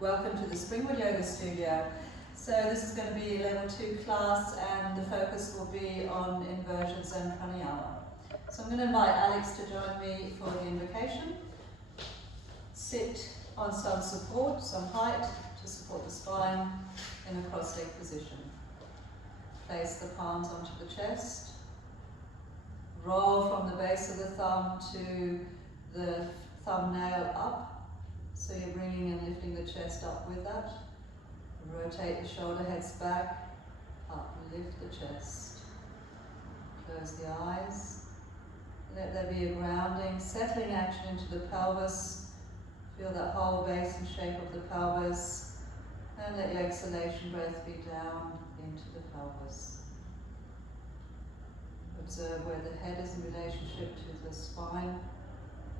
Welcome to the Springwood Yoga Studio. So this is going to be a level 2 class and the focus will be on inversions and pranayama. So I'm going to invite Alex to join me for the invocation. Sit on some support, some height to support the spine in a cross-legged position. Place the palms onto the chest. Roll from the base of the thumb to the thumbnail up. So you're bringing and lifting the chest up with that. Rotate the shoulder heads back, up, lift the chest. Close the eyes. Let there be a grounding, settling action into the pelvis. Feel that whole base and shape of the pelvis. And let your exhalation breath be down into the pelvis. Observe where the head is in relationship to the spine.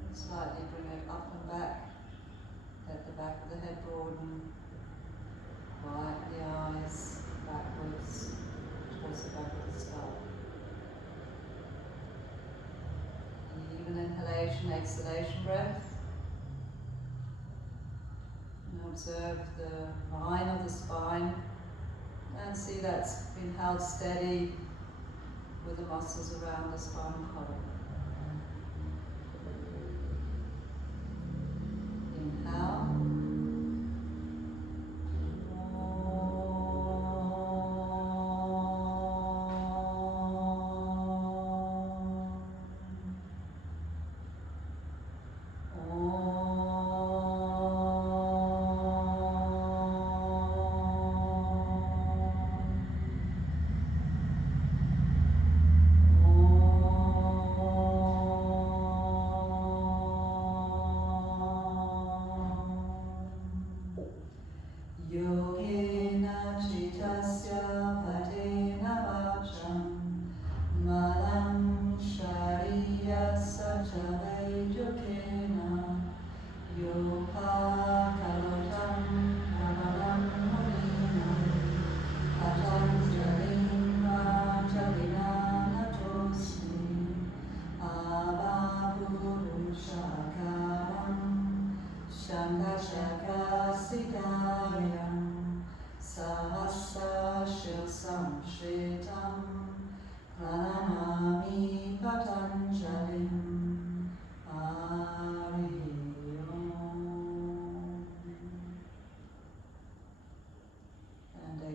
And slightly bring it up and back. Let the back of the head broaden. Quieten the eyes backwards towards the back of the skull. An even inhalation, exhalation breath. And observe the line of the spine and see that's been held steady with the muscles around the spinal column. Inhale.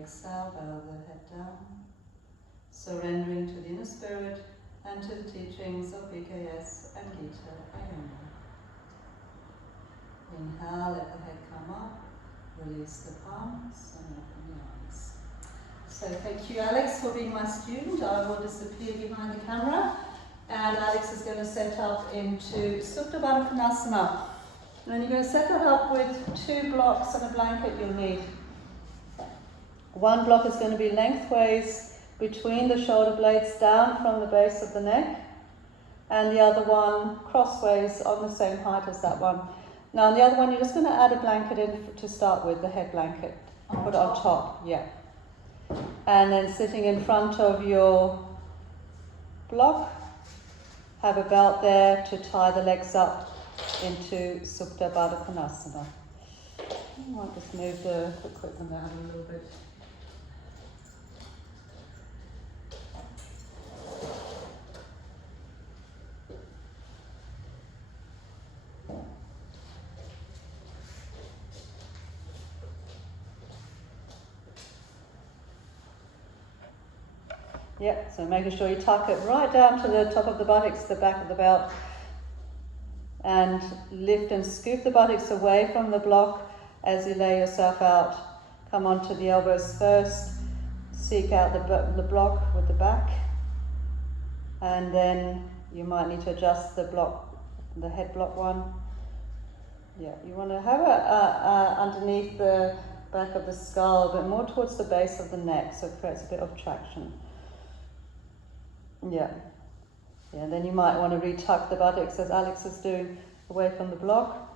Exhale, bow the head down, surrendering to the inner spirit and to the teachings of BKS and Gita Ayana. Inhale, let the head come up, release the palms and open the eyes. So thank you, Alex, for being my student. I will disappear behind the camera and Alex is going to set up into Supta Baddha Konasana. And you're going to set that up with 2 blocks and a blanket you'll need. One block is going to be lengthways between the shoulder blades down from the base of the neck, and the other one crossways on the same height as that one. Now on the other one you're just going to add a blanket in to start with, the head blanket. Put it on top, yeah. And then sitting in front of your block, have a belt there to tie the legs up into Supta Baddha Konasana. I might just move the equipment out a little bit. Yep, so making sure you tuck it right down to the top of the buttocks, the back of the belt, and lift and scoop the buttocks away from the block as you lay yourself out. Come onto the elbows first, seek out the block with the back, and then you might need to adjust the block, the head block one. Yeah, you want to have it underneath the back of the skull, but more towards the base of the neck, so it creates a bit of traction. Yeah, then you might want to retuck the buttocks as Alex is doing, away from the block.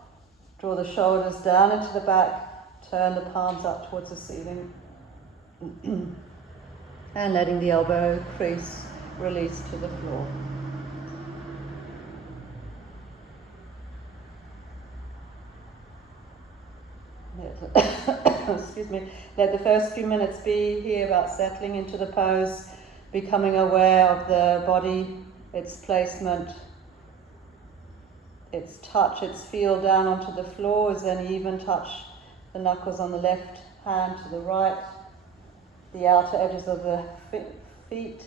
Draw the shoulders down into the back, turn the palms up towards the ceiling. And letting the elbow crease release to the floor. excuse me, let the first few minutes be here about settling into the pose, becoming aware of the body, its placement, its touch, its feel down onto the floor. Is there an even touch? The knuckles on the left hand to the right, the outer edges of the feet,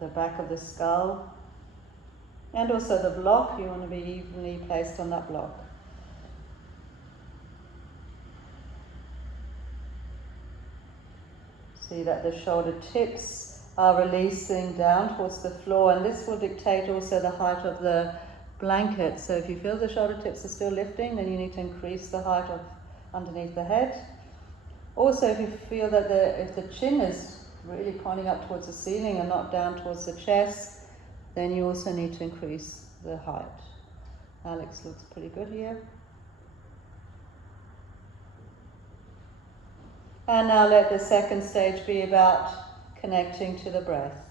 the back of the skull, and also the block. You want to be evenly placed on that block. See that the shoulder tips are releasing down towards the floor, and this will dictate also the height of the blanket. So if you feel the shoulder tips are still lifting, then you need to increase the height of underneath the head. Also, if you feel that if the chin is really pointing up towards the ceiling and not down towards the chest, then you also need to increase the height. Alex looks pretty good here. And now let the second stage be about connecting to the breath.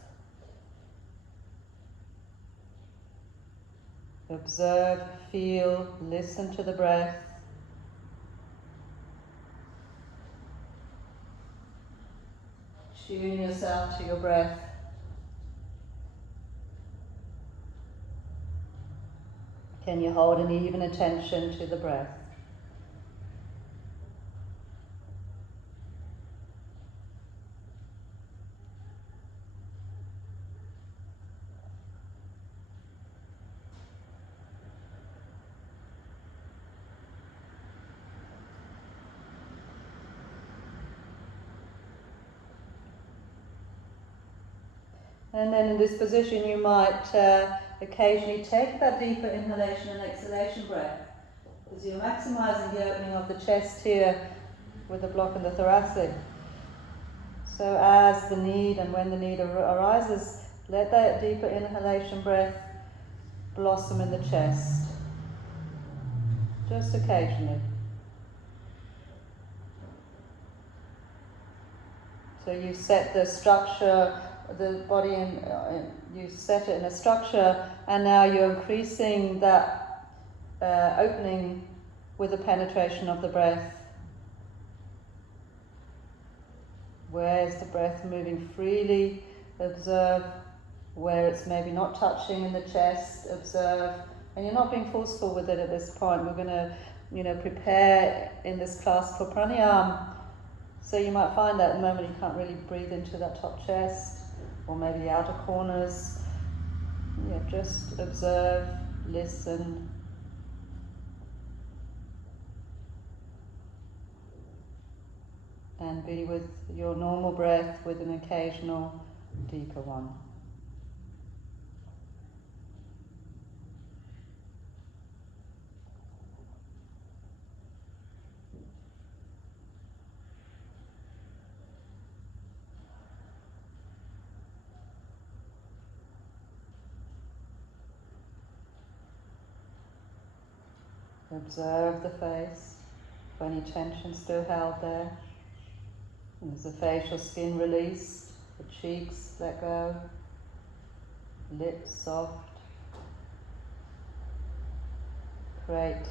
Observe, feel, listen to the breath. Tune yourself to your breath. Can you hold an even attention to the breath? And then in this position you might occasionally take that deeper inhalation and exhalation breath, because you're maximizing the opening of the chest here with the block in the thoracic. So as the need and when the need arises, let that deeper inhalation breath blossom in the chest, just occasionally. So you set the structure, the body you set it in a structure, and now you're increasing that opening with the penetration of the breath. Where is the breath moving freely? Observe. Where it's maybe not touching in the chest, observe. And you're not being forceful with it at this point. We're going to, prepare in this class for pranayama. So you might find that at the moment you can't really breathe into that top chest, or maybe the outer corners. Yeah, just observe, listen. And be with your normal breath with an occasional deeper one. Observe the face, if any tension still held there. And as the facial skin released, the cheeks let go, lips soft. Create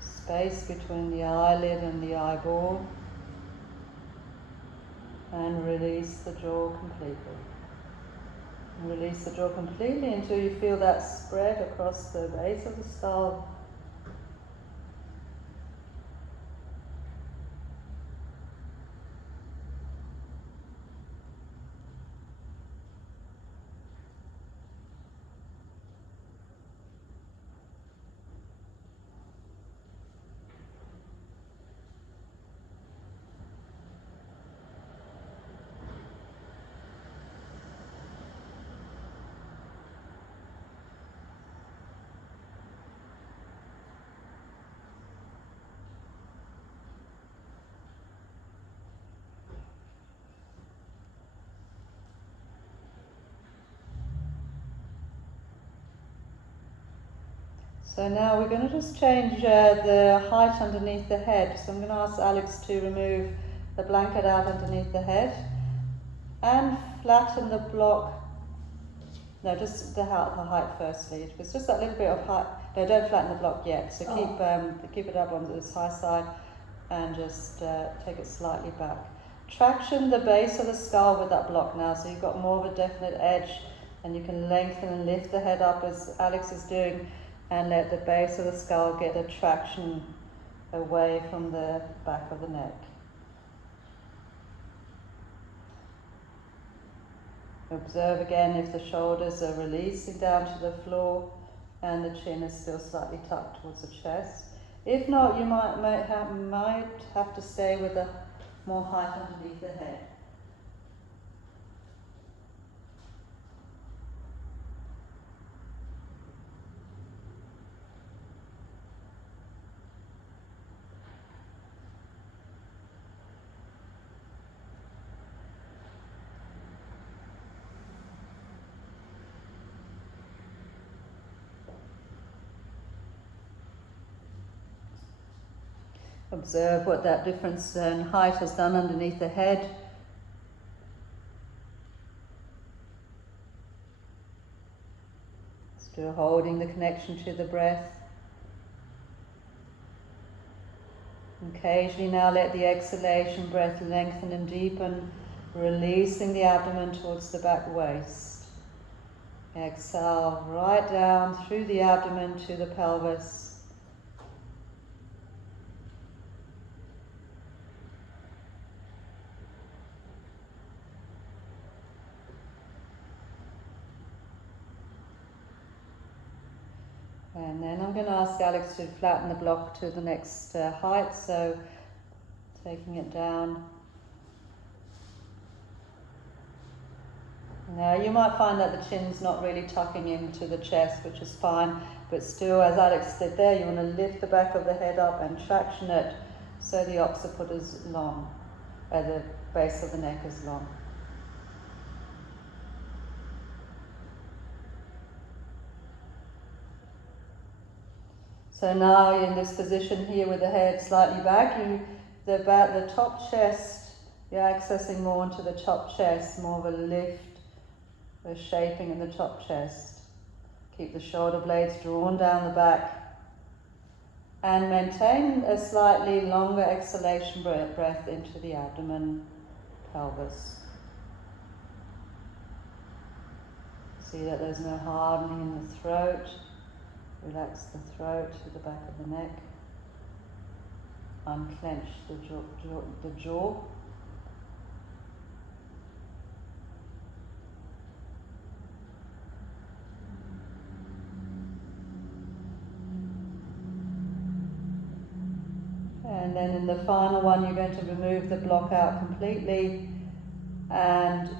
space between the eyelid and the eyeball, and release the jaw completely. And release the jaw completely until you feel that spread across the base of the skull. So now we're going to just change the height underneath the head. So I'm going to ask Alex to remove the blanket out underneath the head and flatten the block. No, just the height firstly. It's just that little bit of height, No, don't flatten the block yet. So keep it up on this high side and just take it slightly back. Traction the base of the skull with that block now, so you've got more of a definite edge, and you can lengthen and lift the head up as Alex is doing, and let the base of the skull get a traction away from the back of the neck. Observe again if the shoulders are releasing down to the floor and the chin is still slightly tucked towards the chest. If not, you might have to stay with a more height underneath the head. Observe what that difference in height has done underneath the head. Still holding the connection to the breath. Occasionally now let the exhalation breath lengthen and deepen, releasing the abdomen towards the back waist. Exhale right down through the abdomen to the pelvis. And then I'm going to ask Alex to flatten the block to the next height, so taking it down. Now you might find that the chin's not really tucking into the chest, which is fine, but still, as Alex did there, you want to lift the back of the head up and traction it so the occiput is long, the base of the neck is long. So now you're in this position here with the head slightly back, the top chest, you're accessing more into the top chest, more of a lift, a shaping in the top chest. Keep the shoulder blades drawn down the back and maintain a slightly longer exhalation breath into the abdomen, pelvis. See that there's no hardening in the throat. Relax the throat to the back of the neck. Unclench the jaw. And then in the final one, you're going to remove the block out completely and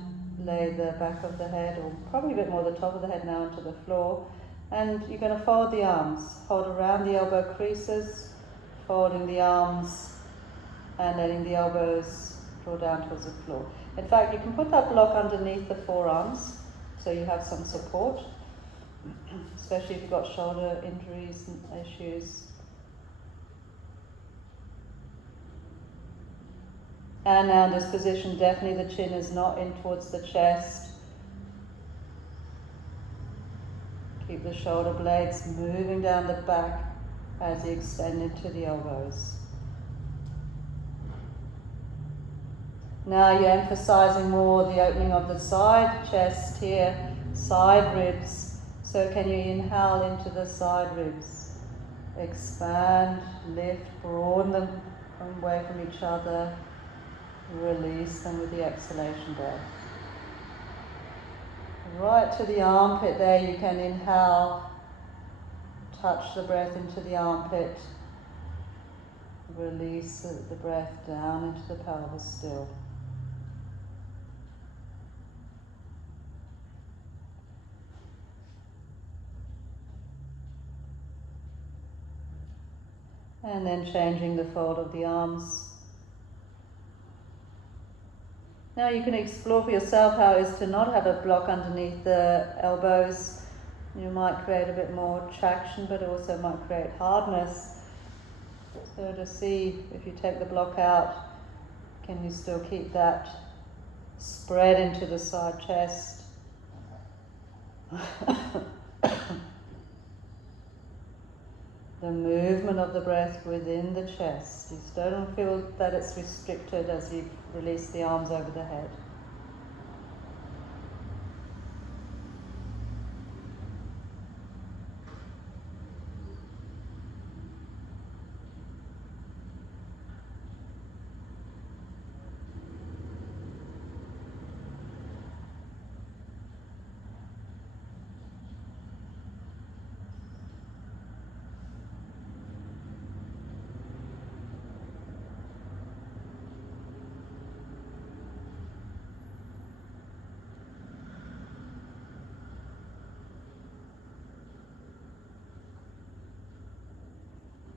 lay the back of the head, or probably a bit more the top of the head now, onto the floor. And you're going to fold the arms, hold around the elbow creases, folding the arms and letting the elbows draw down towards the floor. In fact, you can put that block underneath the forearms so you have some support, especially if you've got shoulder injuries and issues. And now in this position, definitely the chin is not in towards the chest. Keep the shoulder blades moving down the back as you extend into the elbows. Now you're emphasizing more the opening of the side chest here, side ribs. So can you inhale into the side ribs? Expand, lift, broaden them away from each other. Release them with the exhalation breath. Right to the armpit there, you can inhale, touch the breath into the armpit, release the breath down into the pelvis still. And then changing the fold of the arms. Now you can explore for yourself how it is to not have a block underneath the elbows. You might create a bit more traction, but also might create hardness. So to see if you take the block out, can you still keep that spread into the side chest? the movement of the breath within the chest. You don't feel that it's restricted as you release the arms over the head.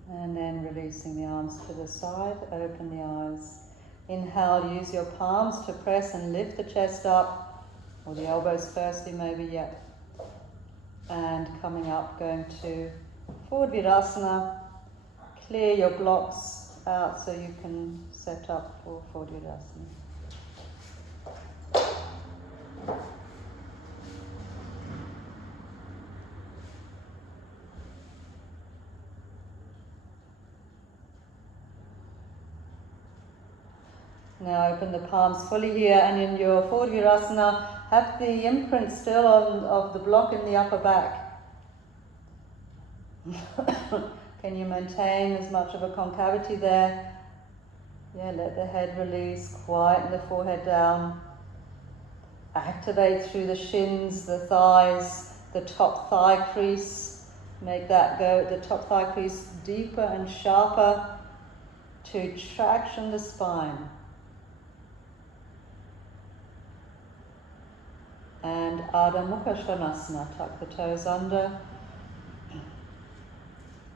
And then releasing the arms to the side, open the eyes. Inhale, use your palms to press and lift the chest up, or the elbows firstly maybe, yet. And coming up, going to forward Virasana. Clear your blocks out so you can set up for forward Virasana. Now open the palms fully here, and in your forward Virasana, have the imprint still of the block in the upper back. Can you maintain as much of a concavity there? Yeah, let the head release, quieten the forehead down. Activate through the shins, the thighs, the top thigh crease. Make that go, the top thigh crease deeper and sharper to traction the spine. And Adho Mukha Svanasana, tuck the toes under,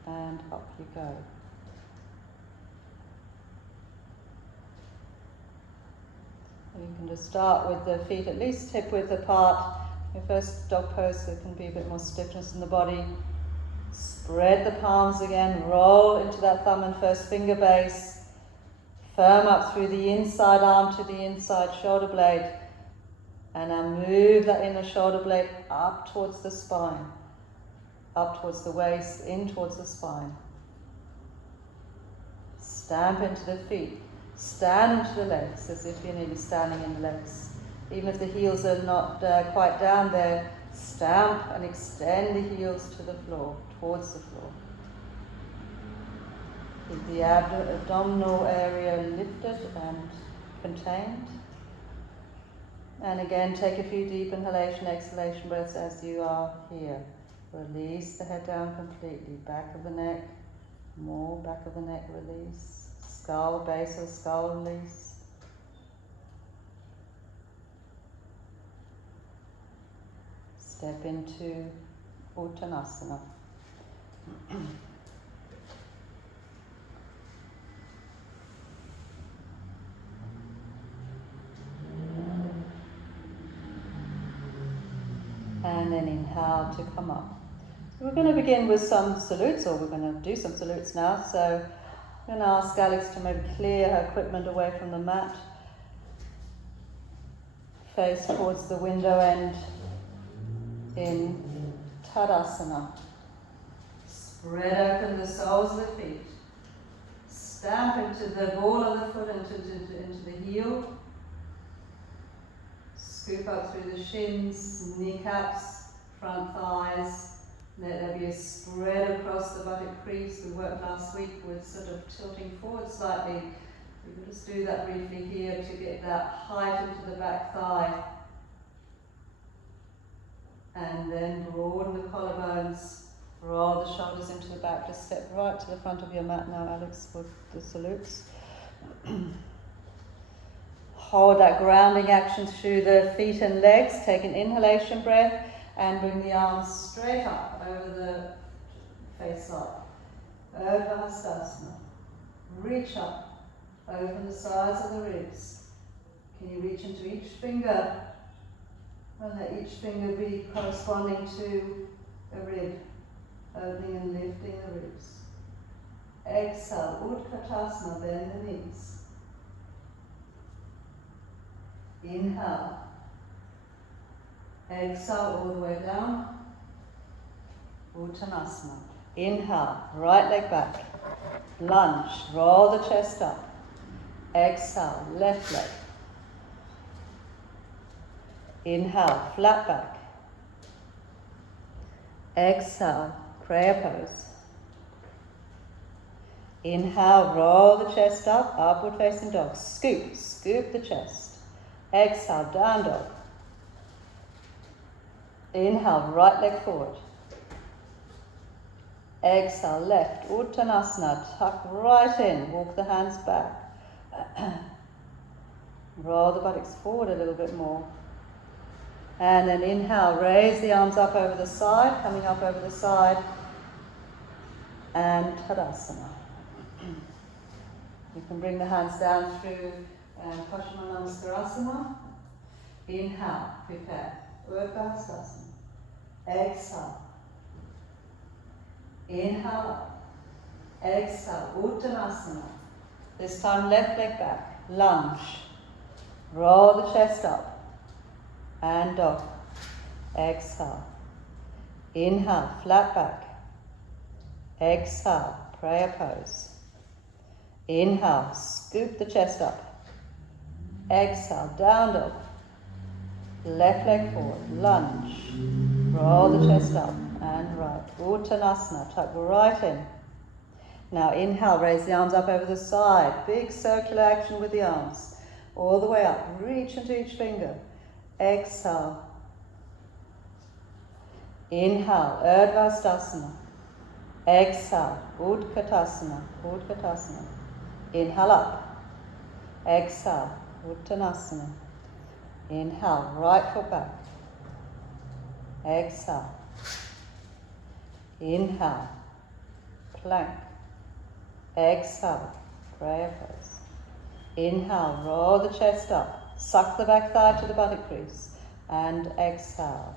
and up you go. And you can just start with the feet at least hip width apart. Your first dog pose, there can be a bit more stiffness in the body. Spread the palms again, roll into that thumb and first finger base. Firm up through the inside arm to the inside shoulder blade. And now move that inner shoulder blade up towards the spine, up towards the waist, in towards the spine. Stamp into the feet, stand into the legs as if you're nearly standing in the legs. Even if the heels are not quite down there, stamp and extend the heels to the floor, towards the floor. Keep the abdominal area lifted and contained. And again, take a few deep inhalation, exhalation breaths as you are here. Release the head down completely. Back of the neck, more back of the neck release. Skull, base of skull release. Step into Uttanasana. And then inhale to come up. So we're going to begin with some salutes, or we're going to do some salutes now. So I'm going to ask Alex to maybe clear her equipment away from the mat. Face towards the window end in Tadasana. Spread open the soles of the feet. Stamp into the ball of the foot, into the heel. Scoop up through the shins, kneecaps, front thighs. Let there be a spread across the buttock crease. We worked last week with sort of tilting forward slightly. We could just do that briefly here to get that height into the back thigh. And then broaden the collarbones, roll the shoulders into the back. Just step right to the front of your mat now, Alex, for the salutes. Hold that grounding action through the feet and legs. Take an inhalation breath and bring the arms straight up over the face line. Urdhva Hastasana. Reach up. Open the sides of the ribs. Can you reach into each finger? And let each finger be corresponding to a rib. Opening and lifting the ribs. Exhale. Utkatasana. Bend the knees. Inhale. Exhale all the way down. Uttanasana. Inhale, right leg back. Lunge, roll the chest up. Exhale, left leg. Inhale, flat back. Exhale, prayer pose. Inhale, roll the chest up, upward facing dog. Scoop, scoop the chest. Exhale, down dog. Inhale, right leg forward. Exhale, left, Uttanasana, tuck right in, walk the hands back. Roll the buttocks forward a little bit more. And then inhale, raise the arms up over the side, coming up over the side. And Tadasana. You can bring the hands down through Paschimottanasana. Inhale, prepare. wk4. Exhale. Inhale up. Exhale, Uttanasana. This time left leg back. Lunge. Roll the chest up. And dog. Exhale. Inhale, flat back. Exhale, prayer pose. Inhale, scoop the chest up. Exhale, down dog. Left leg forward, lunge. Roll the chest up and right. Uttanasana, tuck right in. Now inhale, raise the arms up over the side. Big circular action with the arms. All the way up, reach into each finger. Exhale. Inhale, Urdhva Sthasana. Exhale, Utkatasana, Utkatasana. Inhale up. Exhale, Uttanasana. Inhale, right foot back. Exhale. Inhale, plank. Exhale, prayer pose. Inhale, roll the chest up. Suck the back thigh to the buttock crease. And exhale.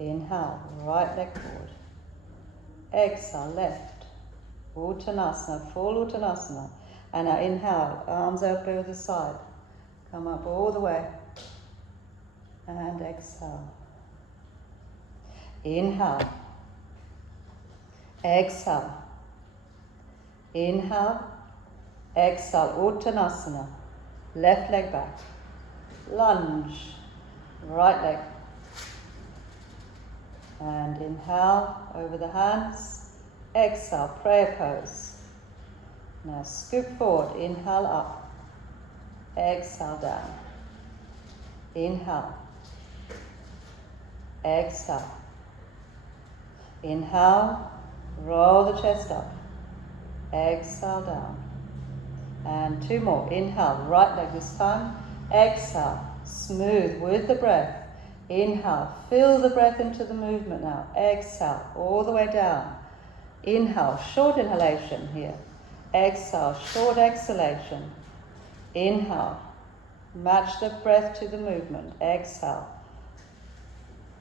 Inhale, right leg forward. Exhale, left. Uttanasana, full Uttanasana. And now inhale, arms up over the side. Come up all the way. And exhale. Inhale. Exhale. Inhale. Exhale, Uttanasana. Left leg back. Lunge. Right leg. And inhale over the hands. Exhale, prayer pose. Now scoop forward. Inhale up. Exhale down. Inhale. Exhale. Inhale. Roll the chest up. Exhale down. And two more. Inhale, right leg this time. Exhale, smooth with the breath. Inhale, fill the breath into the movement now. Exhale, all the way down. Inhale, short inhalation here. Exhale, short exhalation. Inhale, match the breath to the movement. Exhale.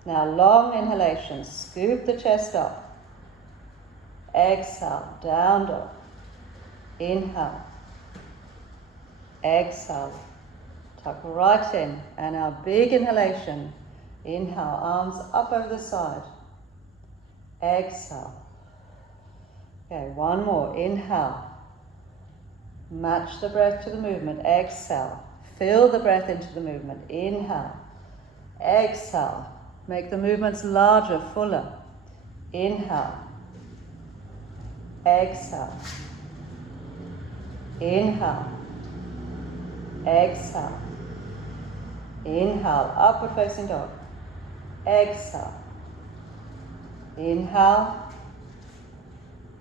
Now long inhalation, scoop the chest up. Exhale, down dog. Inhale. Exhale, tuck right in, and our big inhalation. Inhale, arms up over the side. Exhale. Okay, one more. Inhale. Match the breath to the movement. Exhale. Fill the breath into the movement. Inhale. Exhale. Make the movements larger, fuller. Inhale. Exhale. Inhale. Exhale. Inhale, upward facing dog. Exhale. Inhale.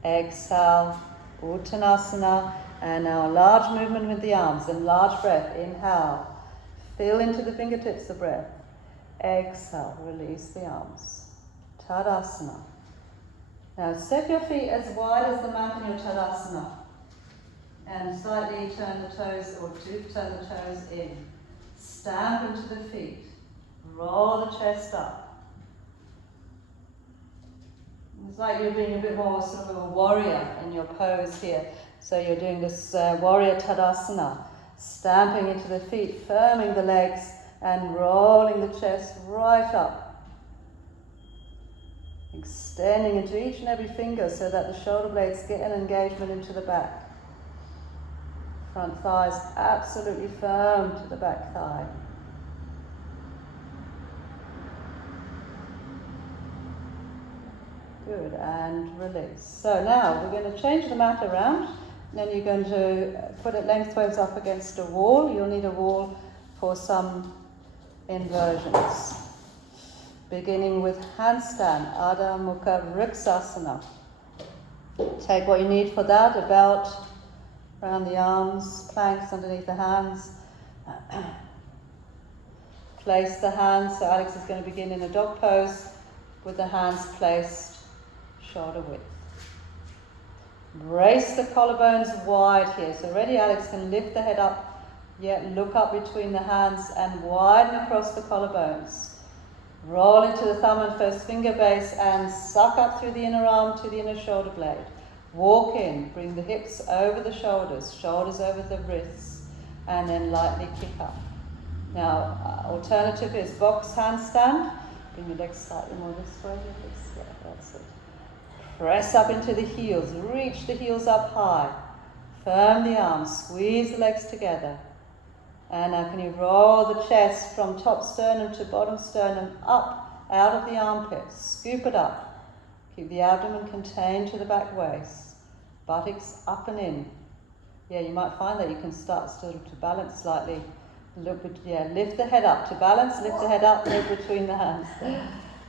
Exhale. Uttanasana. And now a large movement with the arms and large breath. Inhale. Fill into the fingertips the breath. Exhale. Release the arms. Tadasana. Now step your feet as wide as the mat in your Tadasana. And slightly turn the toes, or turn the toes in. Stamp into the feet. Roll the chest up. It's like you're being a bit more sort of a warrior in your pose here. So you're doing this warrior Tadasana. Stamping into the feet, firming the legs, and rolling the chest right up. Extending into each and every finger so that the shoulder blades get an engagement into the back. Front thigh is absolutely firm to the back thigh. Good, and release. So now we're going to change the mat around. Then you're going to put it lengthways up against a wall. You'll need a wall for some inversions. Beginning with handstand, Adho Mukha Vriksasana. Take what you need for that, a belt around the arms, planks underneath the hands. Place the hands, so Alex is going to begin in a dog pose with the hands placed shoulder width. Brace the collarbones wide here. So ready, Alex can lift the head up, look up between the hands and widen across the collarbones. Roll into the thumb and first finger base and suck up through the inner arm to the inner shoulder blade. Walk in, bring the hips over the shoulders, shoulders over the wrists, and then lightly kick up. Now, alternative is box handstand. Bring your legs slightly more this way. Yeah, that's it. Press up into the heels, reach the heels up high. Firm the arms, squeeze the legs together. And now can you roll the chest from top sternum to bottom sternum up out of the armpits. Scoop it up. Keep the abdomen contained to the back waist. Buttocks up and in. Yeah, you might find that you can start sort of to balance slightly. Lift the head up. To balance, lift the head up, move between the hands.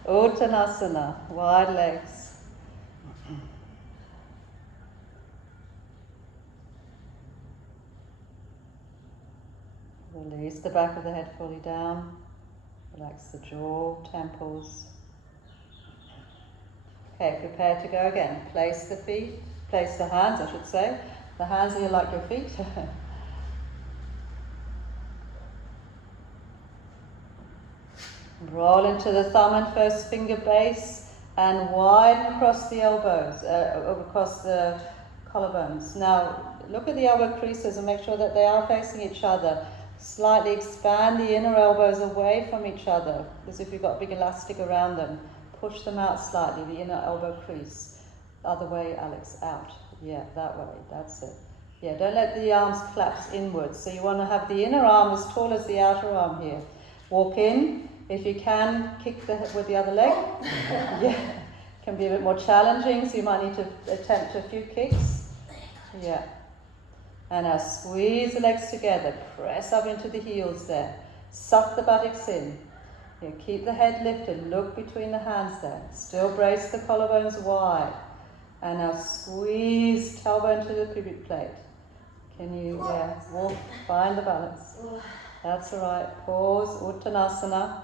Uttanasana, wide legs. Release the back of the head fully down. Relax the jaw, temples. Okay, prepare to go again. Place the hands, I should say. The hands are here like your feet. Roll into the thumb and first finger base and widen across the elbows, across the collarbones. Now, look at the elbow creases and make sure that they are facing each other. Slightly expand the inner elbows away from each other, as if you've got a big elastic around them. Push them out slightly, the inner elbow crease. The other way, Alex, out. Yeah, that way, that's it. Yeah, don't let the arms collapse inwards. So you want to have the inner arm as tall as the outer arm here. Walk in. If you can, kick with the other leg. Yeah, can be a bit more challenging, so you might need to attempt a few kicks. Yeah. And now squeeze the legs together, press up into the heels there. Suck the buttocks in. Yeah, keep the head lifted, look between the hands there. Still brace the collarbones wide. And now squeeze tailbone to the pubic plate. Can you, walk, find the balance. That's all right. Pause, Uttanasana.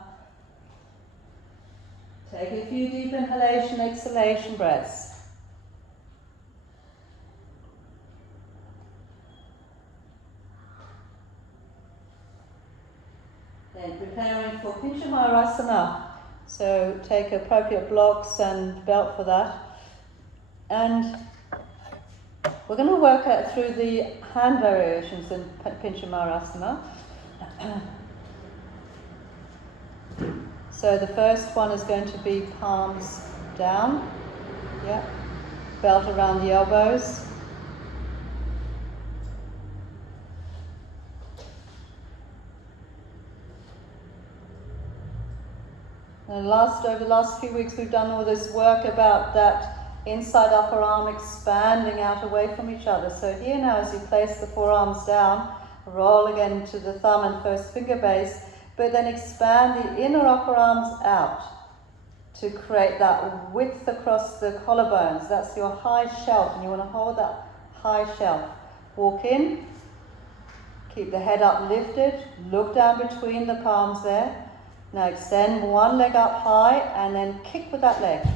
Take a few deep inhalation, exhalation breaths. Then preparing for Pinchamayurasana. So take appropriate blocks and belt for that. And we're going to work out through the hand variations in Pinchamayurasana. So the first one is going to be palms down. Yeah. Belt around the elbows. And over the last few weeks we've done all this work about that inside upper arm expanding out away from each other. So here now, as you place the forearms down, roll again to the thumb and first finger base, but then expand the inner upper arms out to create that width across the collarbones. That's your high shelf, and you want to hold that high shelf. Walk in, keep the head up lifted, look down between the palms there. Now extend one leg up high and then kick with that leg.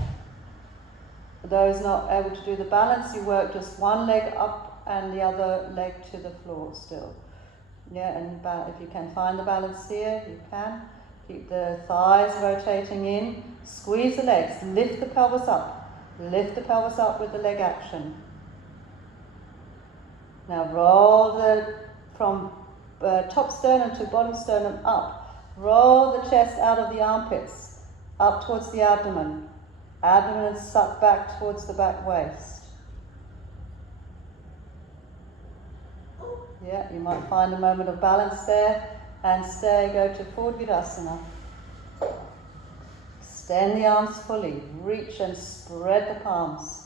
For those not able to do the balance, you work just one leg up and the other leg to the floor still. Yeah, and if you can find the balance here, you can. Keep the thighs rotating in. Squeeze the legs. Lift the pelvis up. Lift the pelvis up with the leg action. Now roll from top sternum to bottom sternum up. Roll the chest out of the armpits, up towards the abdomen. Abdomen suck back towards the back waist. Yeah, you might find a moment of balance there and stay, go to forward Virasana. Extend the arms fully, reach and spread the palms.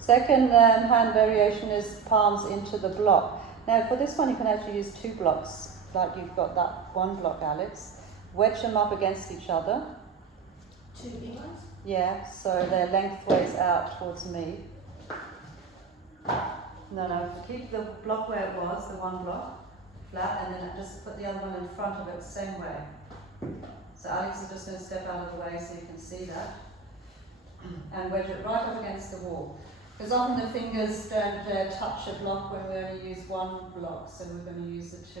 Second hand variation is palms into the block. Now for this one you can actually use 2 blocks, like you've got that one block, Alex. Wedge them up against each other. 2 big ones? Yeah, so they're lengthways out towards me. No, keep the block where it was, the one block, flat, and then just put the other one in front of it the same way. So Alex is just going to step out of the way so you can see that. And wedge it right up against the wall. Because often the fingers don't touch a block when we only use one block, so we're going to use the 2.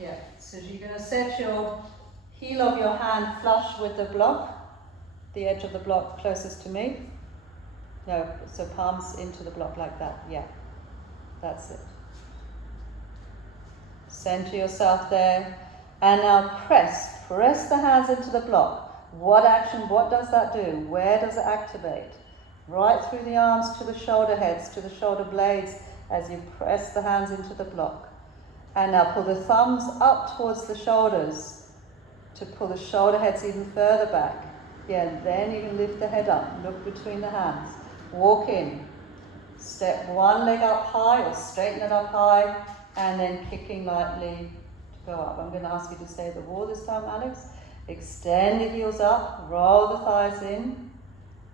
Yeah, so you're going to set your heel of your hand flush with the block, the edge of the block closest to me. No, so palms into the block like that, yeah, that's it. Center yourself there, and now press the hands into the block. What action, what does that do? Where does it activate? Right through the arms to the shoulder heads, to the shoulder blades as you press the hands into the block. And now pull the thumbs up towards the shoulders to pull the shoulder heads even further back. Yeah, and then you can lift the head up, look between the hands. Walk in. Step one leg up high or straighten it up high, and then kicking lightly to go up. I'm going to ask you to stay at the wall this time, Alex. Extend the heels up, roll the thighs in.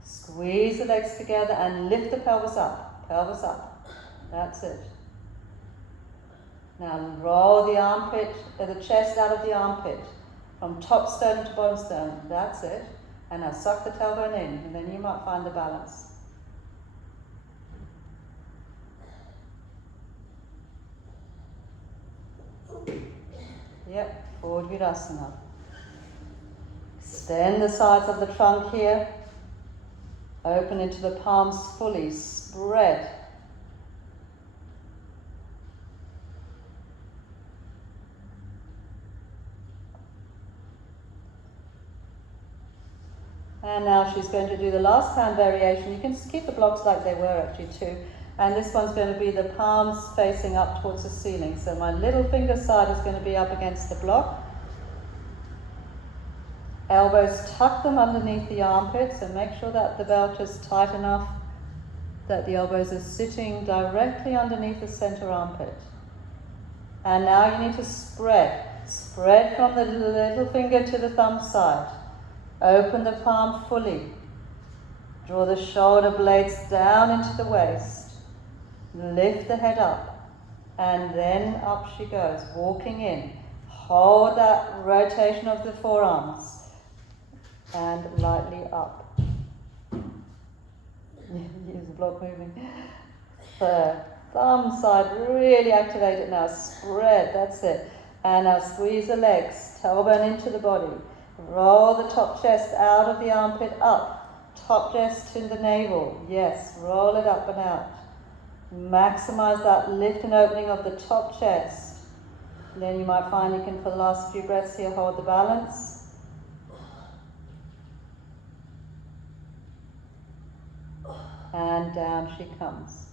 Squeeze the legs together and lift the pelvis up. Pelvis up. That's it. Now roll the armpit, the chest out of the armpit. From top sternum to bottom sternum. That's it. And now suck the tailbone in, and then you might find the balance. Yep, forward Virasana. Extend the sides of the trunk here. Open into the palms fully, spread. And now she's going to do the last hand variation. You can keep the blocks like they were actually too. And this one's going to be the palms facing up towards the ceiling. So my little finger side is going to be up against the block. Elbows, tuck them underneath the armpits and make sure that the belt is tight enough that the elbows are sitting directly underneath the center armpit. And now you need to spread. Spread from the little finger to the thumb side. Open the palm fully. Draw the shoulder blades down into the waist. Lift the head up. And then up she goes, walking in. Hold that rotation of the forearms. And lightly up. Use the block moving. Third. Thumb side, really activate it now. Spread, that's it. And now squeeze the legs, tailbone into the body. Roll the top chest out of the armpit up. Top chest to the navel. Yes, roll it up and out. Maximize that lift and opening of the top chest. And then you might find you can, for the last few breaths here, hold the balance. And down she comes.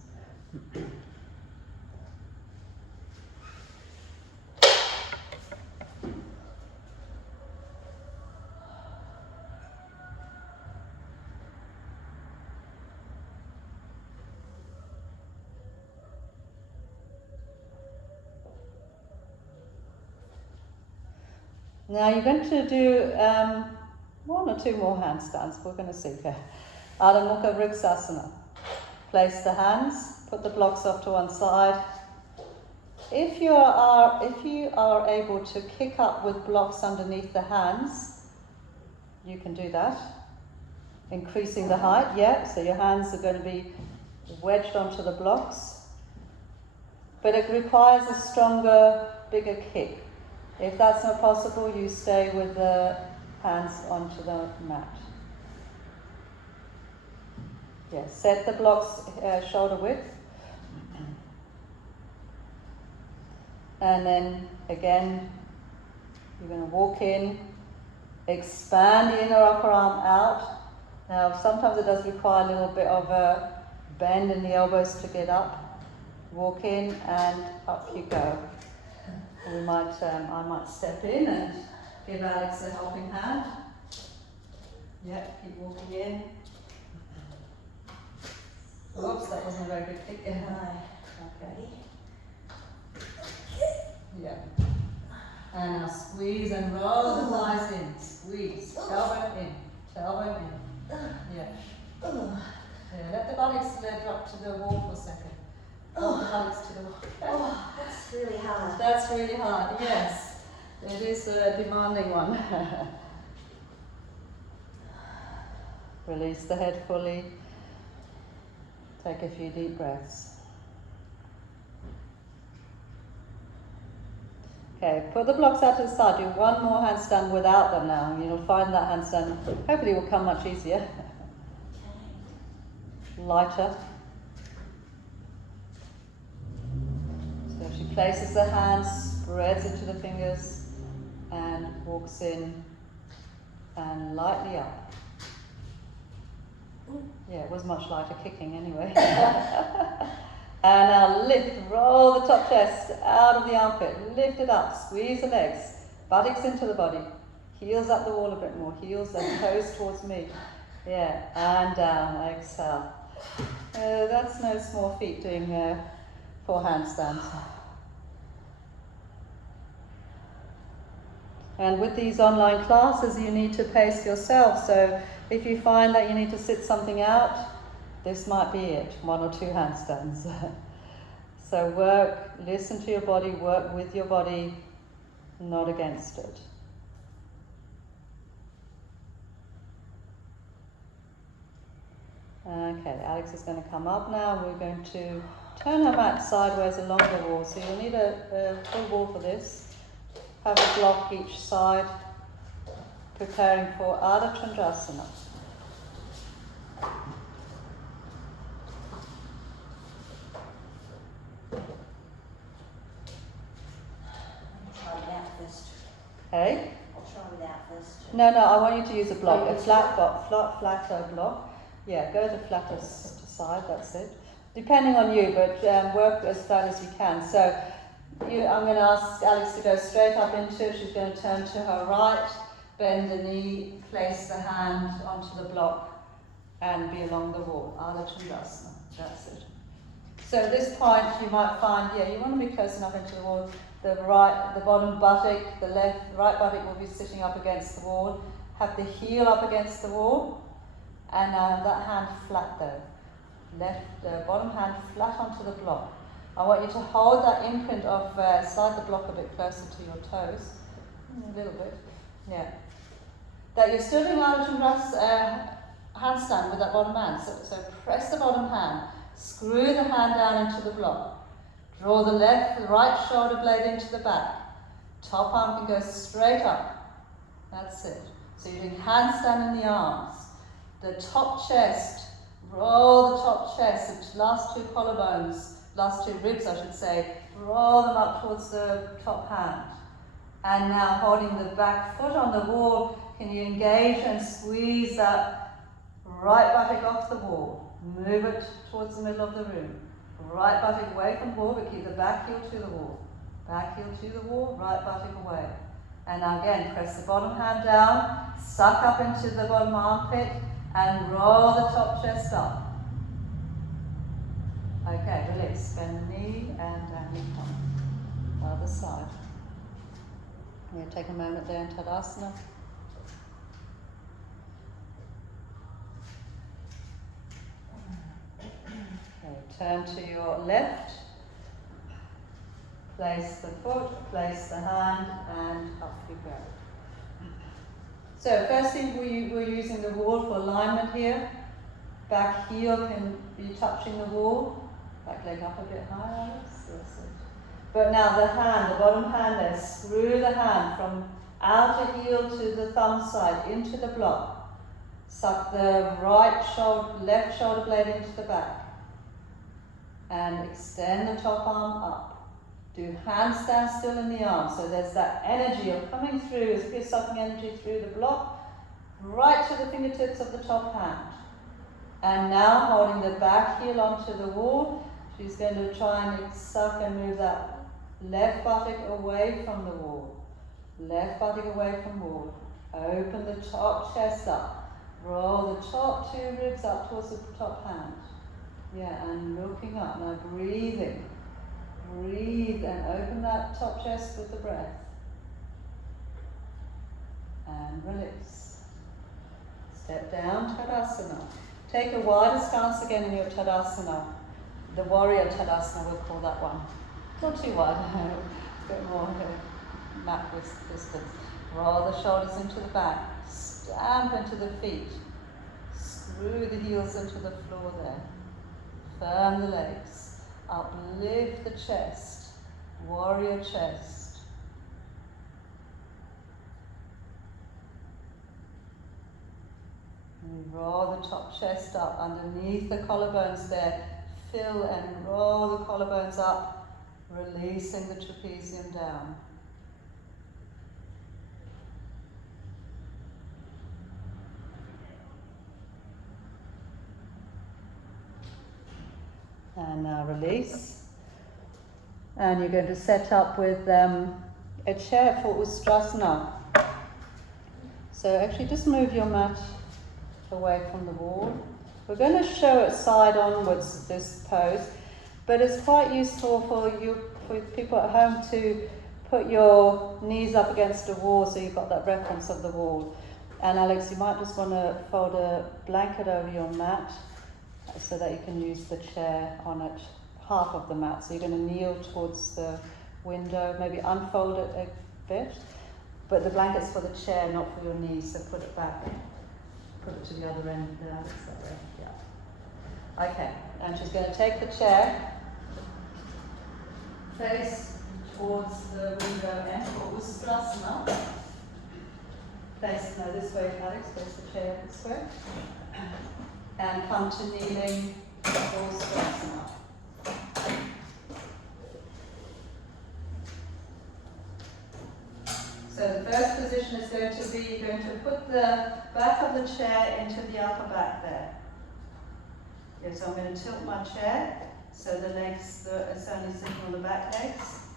Now you're going to do 1 or 2 more handstands. We're going to see here. Adho Mukha Vrikshasana. Place the hands, put the blocks off to one side. If you are able to kick up with blocks underneath the hands, you can do that. Increasing the height, yeah, so your hands are going to be wedged onto the blocks. But it requires a stronger, bigger kick. If that's not possible, you stay with the hands onto the mat. Yeah, set the blocks shoulder width. And then again, you're going to walk in, expand the inner upper arm out. Now, sometimes it does require a little bit of a bend in the elbows to get up. Walk in and up you go. I might step in and give Alex a helping hand. Yep, keep walking in. Whoops, that wasn't a very good kick. Okay. Yeah. And now squeeze and roll the thighs in. Squeeze. Tailbone in. Tailbone in. Yeah. Yeah. Let the buttocks drop to the wall for a second. Hold the buttocks to the wall. Oh, that's really hard. That's really hard, yes. It is a demanding one. Release the head fully. Take a few deep breaths. Okay, put the blocks out to the side. Do one more handstand without them now. You'll find that handstand hopefully will come much easier. Lighter. So she places the hands, spreads into the fingers, and walks in and lightly up. Yeah, it was much lighter kicking anyway. And now lift, roll the top chest out of the armpit, lift it up, squeeze the legs, buttocks into the body, heels up the wall a bit more, heels and toes towards me. Yeah, and down, exhale. That's no small feat doing 4 handstands. And with these online classes, you need to pace yourself. So if you find that you need to sit something out, this might be it, 1 or 2 handstands. So work, listen to your body, work with your body, not against it. Okay, Alex is going to come up now. We're going to turn her mat sideways along the wall. So you'll need a full wall for this. Have a block each side, preparing for Ardha Chandrasana. Hey? I'll try without first. No, I want you to use a block, a flatter block. Yeah, go the flattest side, that's it. Depending on you, but work as flat as you can. So I'm going to ask Alex to go straight up into it. She's going to turn to her right, bend the knee, place the hand onto the block, and be along the wall. Ardha Chandrasana, that's it. So at this point you might find, you want to be close enough into the wall. The bottom buttock, the right buttock will be sitting up against the wall. Have the heel up against the wall, and that hand flat though. Bottom hand flat onto the block. I want you to hold that imprint of slide the block a bit closer to your toes, a little bit, yeah. That you're still doing Ardha Chandrasana handstand with that bottom hand. So press the bottom hand, screw the hand down into the block. Draw the right shoulder blade into the back. Top arm can go straight up. That's it. So you're doing handstand in the arms. The top chest, roll the top chest, the last 2 collarbones, last 2 ribs I should say, roll them up towards the top hand. And now holding the back foot on the wall, can you engage and squeeze that right buttock off the wall? Move it towards the middle of the room. Right buttock away from the wall, but keep the back heel to the wall. Back heel to the wall, right buttock away. And now again, press the bottom hand down, suck up into the bottom armpit, and roll the top chest up. Okay, release. Bend the knee and down you come. Other side. We're going to take a moment there in Tadasana. Turn to your left, place the foot, place the hand, and up you go. So first thing, we're using the wall for alignment here. Back heel can be touching the wall. Back leg up a bit higher, Alex. That's it. But now the hand, the bottom hand there, screw the hand from outer heel to the thumb side into the block. Suck the left shoulder blade into the back. And extend the top arm up. Do handstand still in the arms. So there's that energy of coming through, as if you're sucking energy through the block, right to the fingertips of the top hand. And now holding the back heel onto the wall, she's going to try and suck and move that left buttock away from the wall. Left buttock away from wall. Open the top chest up. Roll the top 2 ribs up towards the top hand. Yeah, and looking up. Now breathing. Breathe and open that top chest with the breath. And release. Step down, Tadasana. Take a wider stance again in your Tadasana. The warrior Tadasana, we'll call that one. Not too wide, a bit more mat distance. Roll the shoulders into the back. Stamp into the feet. Screw the heels into the floor there. Firm the legs. Uplift the chest, warrior chest. And roll the top chest up underneath the collarbones there. Fill and roll the collarbones up, releasing the trapezium down. And now release. And you're going to set up with a chair for Ustrasana. So actually just move your mat away from the wall. We're going to show it side onwards, this pose, but it's quite useful for people at home to put your knees up against a wall so you've got that reference of the wall. And Alex, you might just want to fold a blanket over your mat so that you can use the chair on it, half of the mat. So you're going to kneel towards the window, maybe unfold it a bit, but the blanket's for the chair, not for your knees, so put it back. Put it to the other end there, that way, yeah. Okay, and she's going to take the chair, face towards the window end for Ustrasana. Face, no, this way, Alex, face the chair this way. And come to kneeling for Ustrasana. So the first position is going to be, you're going to put the back of the chair into the upper back there. Okay, so I'm going to tilt my chair so the legs, it's only sitting on the back legs.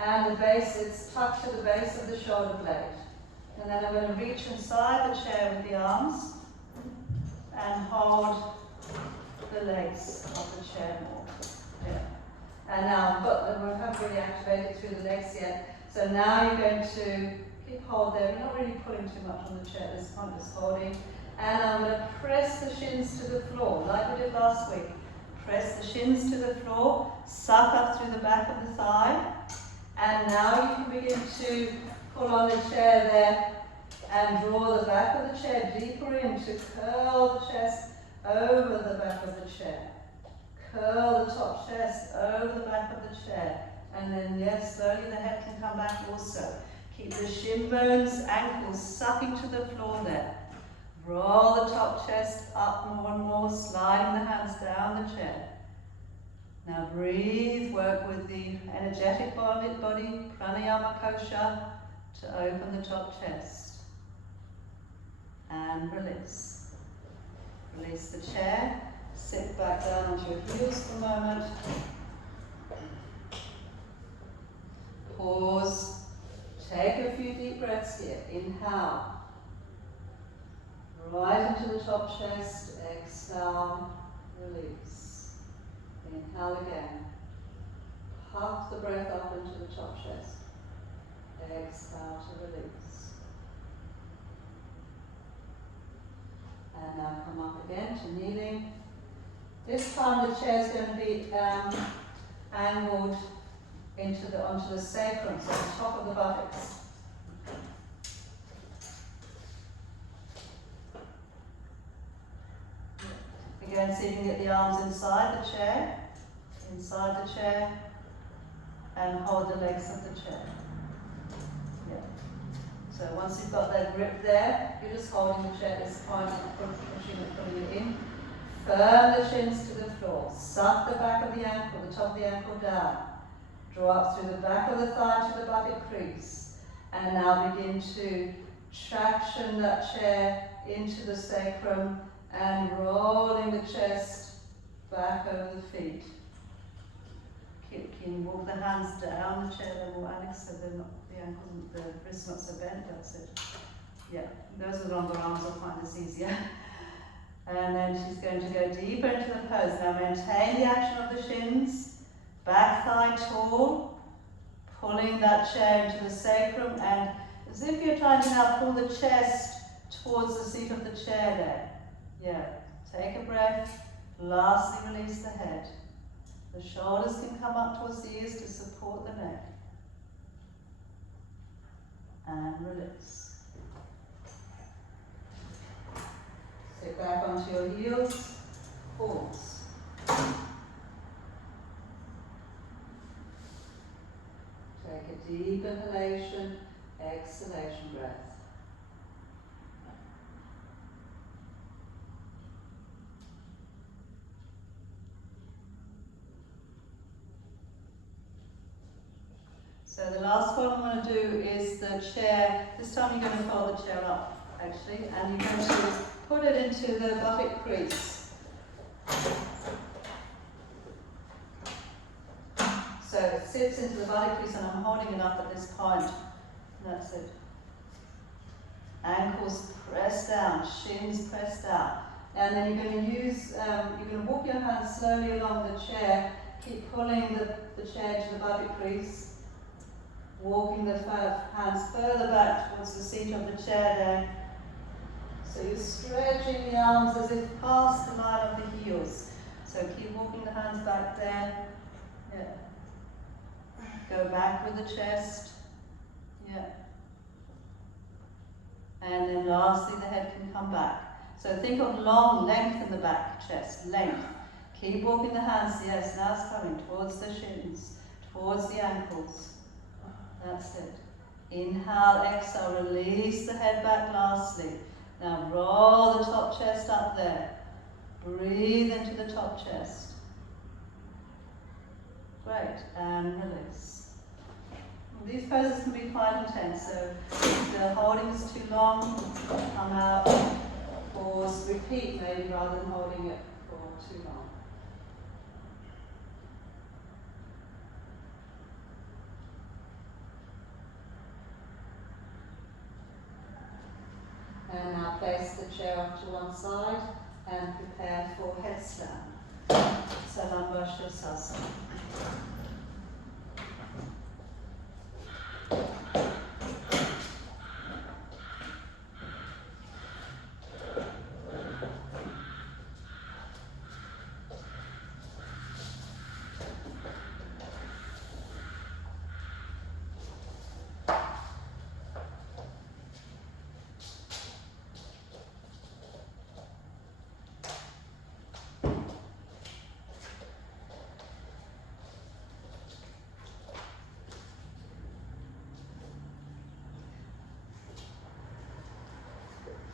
And the base, it's tucked to the base of the shoulder blade. And then I'm going to reach inside the chair with the arms and hold the legs of the chair more. Yeah. And now we haven't really activated through the legs yet. So now you're going to keep hold there. We're not really pulling too much on the chair at this point, just holding. And I'm going to press the shins to the floor, like we did last week. Press the shins to the floor, suck up through the back of the thigh. And now you can begin to pull on the chair there and draw the back of the chair deeper in to curl the chest over the back of the chair. Curl the top chest over the back of the chair. And then, yes, slowly the head can come back also. Keep the shin bones, ankles sucking to the floor there. Roll the top chest up more and more, sliding the hands down the chair. Now breathe, work with the energetic body, pranayama kosha, to open the top chest. And release. Release the chair. Sit back down onto your heels for a moment. Pause. Take a few deep breaths here. Inhale. Right into the top chest. Exhale. Release. Inhale again. Puff the breath up into the top chest. Exhale to release. And now come up again to kneeling. This time the chair is going to be angled onto the sacrum, so the top of the buttocks. Again, see if you can get the arms inside the chair, and hold the legs of the chair. Yeah. So once you've got that grip there, you're just holding the chair at this point and pushing it, putting it in. firm the shins to the floor. Suck the back of the ankle, the top of the ankle down. Draw up through the back of the thigh to the buttock crease. And now begin to traction that chair into the sacrum and rolling the chest back over the feet. Can you walk the hands down the chair level, Alex, so they're not, the ankles, the wrists not so bent, that's it. Yeah, those with longer arms will find this easier. And then she's going to go deeper into the pose. Now maintain the action of the shins, back thigh tall, pulling that chair into the sacrum, and as if you're trying to now pull the chest towards the seat of the chair there. Yeah, take a breath, lastly release the head. The shoulders can come up towards the ears to support the neck. And release. Sit back onto your heels, pause. Take a deep inhalation, exhalation breath. So the last one I'm going to do is the chair. This time you're going to fold the chair up, actually, and you're going to put it into the buttock crease. So it sits into the buttock crease and I'm holding it up at this point. That's it. Ankles pressed down, shins pressed down. And then you're going to use, you're going to walk your hands slowly along the chair, keep pulling the chair to the buttock crease. Walking the hands further back towards the seat of the chair there. So you're stretching the arms as if past the line of the heels. So keep walking the hands back there. Yeah. Go back with the chest. Yeah. And then lastly the head can come back. So think of long length in the back chest, length. Keep walking the hands, yes, now it's coming towards the shins, towards the ankles. That's it. Inhale, exhale, release the head back lastly. Now roll the top chest up there. Breathe into the top chest. Great, and release. These poses can be quite intense, so if the holding is too long, come out, pause, repeat maybe rather than holding it for too long. And now place the chair off to one side and prepare for headstand. Salambashasana.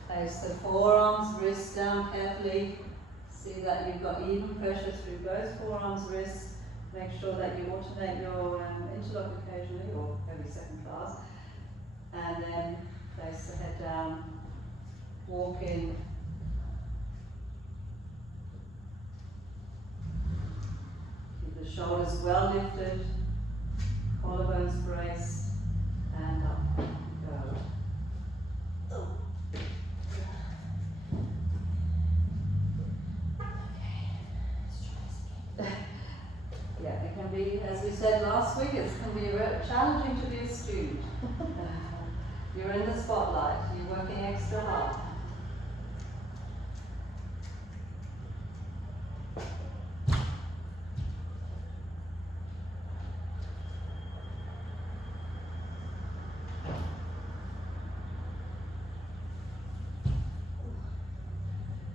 Place the forearms, wrists down carefully. See that you've got even pressure through both forearms, wrists. Make sure that you alternate your interlock occasionally, or every second class. And then place the head down, walk in. Keep the shoulders well lifted, collarbones braced, and up. Go. Yeah, it can be, as we said last week, it can be challenging to be a student. You're in the spotlight, you're working extra hard.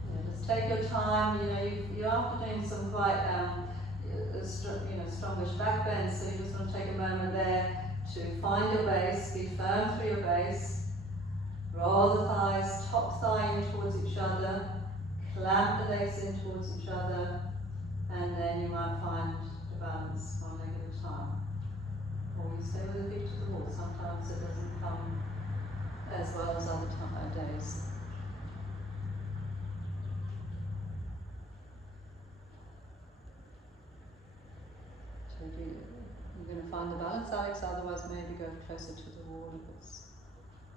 Yeah, just take your time, you're after doing some quite strongish back bend, so you just want to take a moment there to find your base, be firm through your base, roll the thighs, top thigh in towards each other, clamp the legs in towards each other, and then you might find the balance one leg at a time. Or you stay with the feet to the wall. Sometimes it doesn't come as well as other days. So you're going to find the balance, Alex, otherwise maybe go closer to the wall if it's,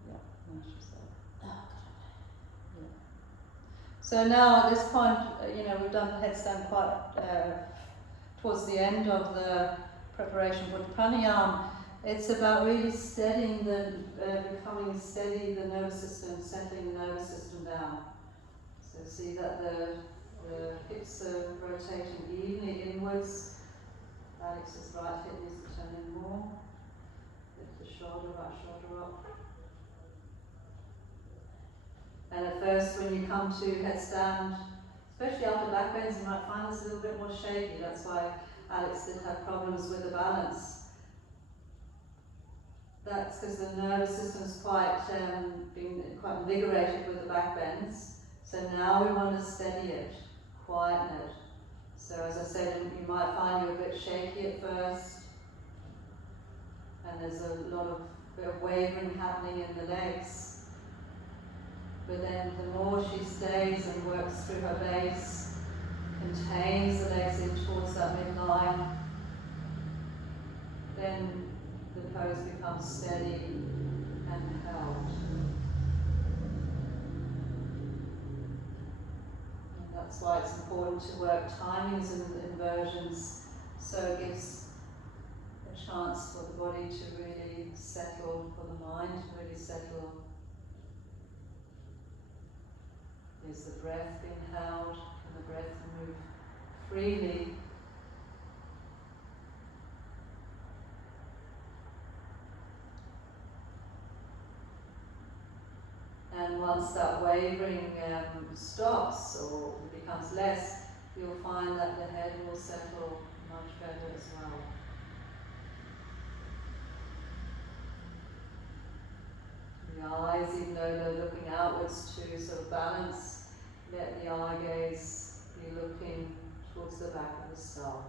yeah, nice yourself. Yeah. So now at this point, we've done headstand quite towards the end of the preparation for the pranayama. It's about really steadying becoming steady the nervous system, settling the nervous system down. So see that the hips are rotating evenly inwards. Alex's right hip needs to turn in more. Lift the shoulder, right shoulder up. And at first when you come to headstand, especially after back bends, you might find this a little bit more shaky. That's why Alex did have problems with the balance. That's because the nervous system's been quite invigorated with the back bends. So now we want to steady it, quieten it. So as I said, you might find you're a bit shaky at first, and there's a bit of wavering happening in the legs. But then the more she stays and works through her base, contains the legs in towards that midline, then the pose becomes steady and held. And that's why it's important to work timings and inversions, so it gives a chance for the body to really settle, for the mind to really settle. Is the breath being held? Can the breath move freely? And once that wavering stops or becomes less, you'll find that the head will settle much better as well. The eyes, even though they're looking outwards to sort of balance, let the eye gaze be looking towards the back of the skull.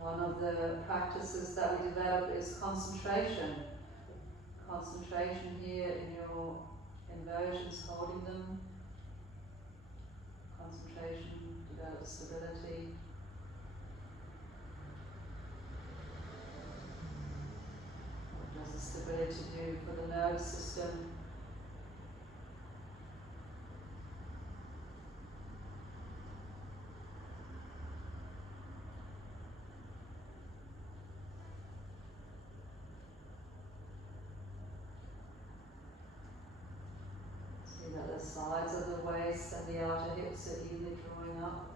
One of the practices that we develop is concentration. Concentration here in your inversions, holding them. Concentration develops stability. What does the stability do for the nervous system? The sides of the waist and the outer hips are evenly drawing up.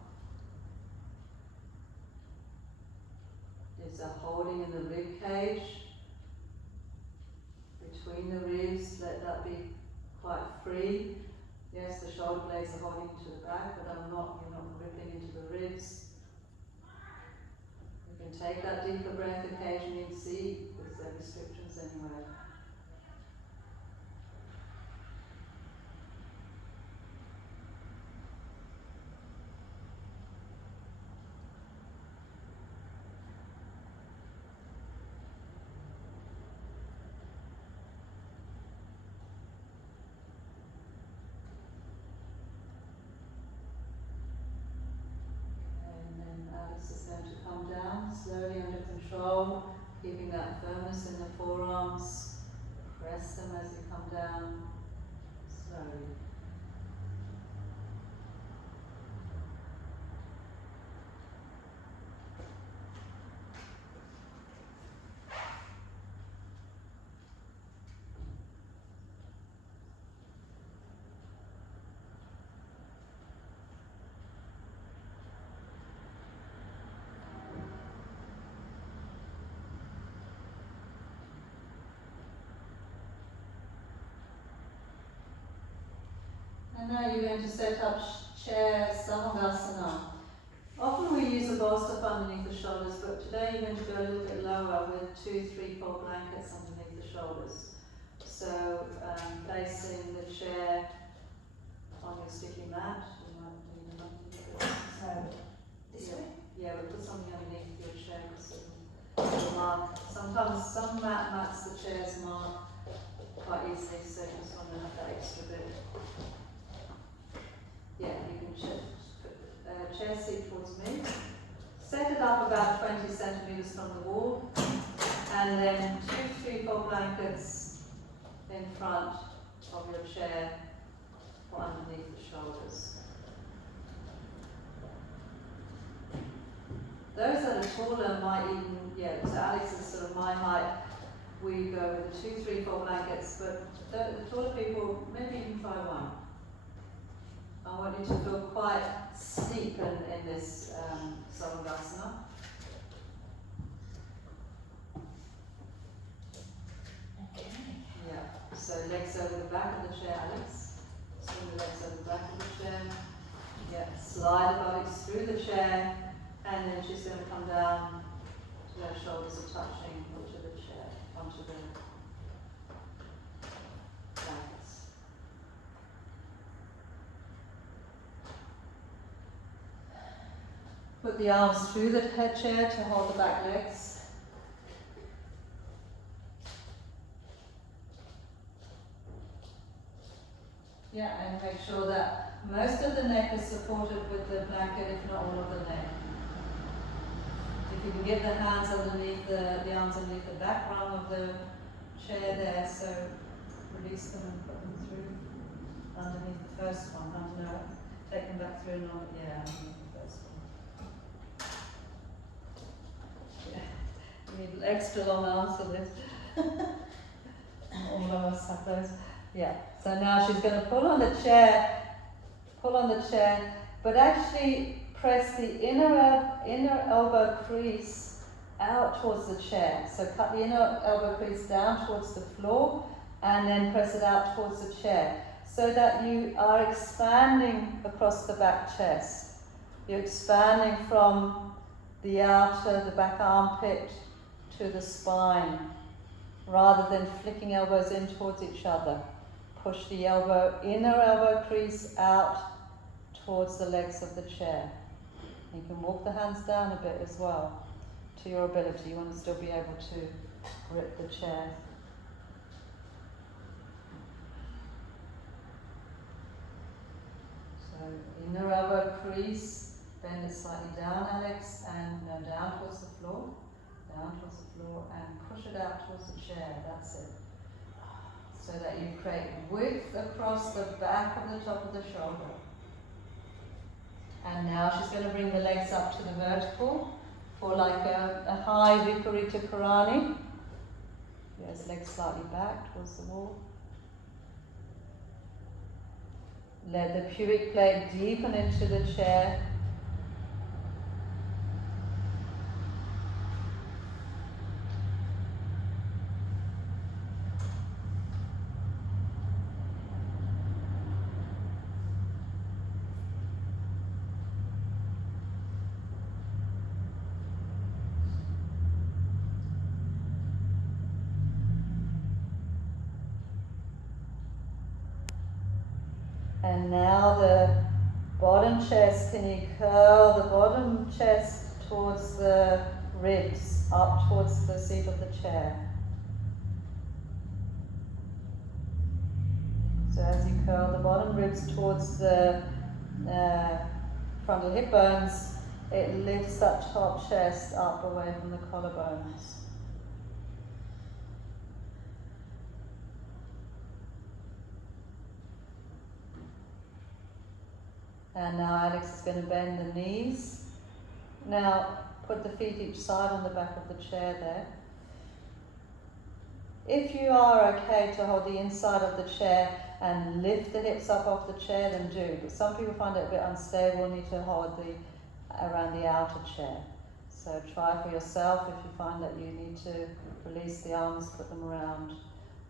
There's a holding in the rib cage. Between the ribs, let that be quite free. Yes, the shoulder blades are holding to the back, but you're not ripping into the ribs. You can take that deeper breath occasionally and see, because there are restrictions anyway. This is going to come down slowly under control, keeping that firmness in the forearms. Press them as you come down slowly. And now you're going to set up chair Samokasana. Often we use a bolster underneath the shoulders, but today you're going to go a little bit lower with 2, 3 fold blankets underneath the shoulders. So placing the chair on your sticky mat, you might need a monkey. This way? Yeah, but put something underneath your chair because it'll mark. Sometimes some mats the chairs mark quite easily, so you just want to have that extra bit. Yeah, you can put chair seat towards me. Set it up about 20 centimeters from the wall, and then 2, 3, 4 blankets in front of your chair or underneath the shoulders. Those that are taller might even, so Alex is sort of my height, we go with the 2, 3, 4 blankets, but the taller people, maybe even try 1. I want you to feel quite steep in this Savasana. Okay. Yeah, so legs over the back of the chair, Alex. Swing the legs over the back of the chair. Yeah, slide the buttocks through the chair, and then she's going to come down to her shoulders are touching onto the chair, onto the blankets. Put the arms through the head chair to hold the back legs. Yeah, and make sure that most of the neck is supported with the blanket, if not all of the neck. If you can get the hands underneath the arms underneath the back rung of the chair there, so release them and put them through underneath the first one. I don't know, take them back through and on, yeah, underneath the first one. Yeah, you need extra long arms for this. All of us have those. Yeah, so now she's going to pull on the chair, but actually press the inner elbow crease out towards the chair. So cut the inner elbow crease down towards the floor and then press it out towards the chair so that you are expanding across the back chest. You're expanding from the outer, the back armpit to the spine rather than flicking elbows in towards each other. Push the inner elbow crease out towards the legs of the chair. You can walk the hands down a bit as well, to your ability. You want to still be able to grip the chair. So inner elbow crease, bend it slightly down, Alex, and down towards the floor, and push it out towards the chair. That's it. So that you create width across the back of the top of the shoulder. And now she's going to bring the legs up to the vertical for like a high Viparita Karani. Yes, legs slightly back towards the wall. Let the pubic plate deepen into the chair. And now the bottom chest, can you curl the bottom chest towards the ribs, up towards the seat of the chair. So as you curl the bottom ribs towards the frontal hip bones, it lifts that top chest up away from the collarbones. And now Alex is going to bend the knees. Now put the feet each side on the back of the chair there. If you are okay to hold the inside of the chair and lift the hips up off the chair, then do. But some people find it a bit unstable and need to hold around the outer chair. So try for yourself. If you find that you need to release the arms, put them around.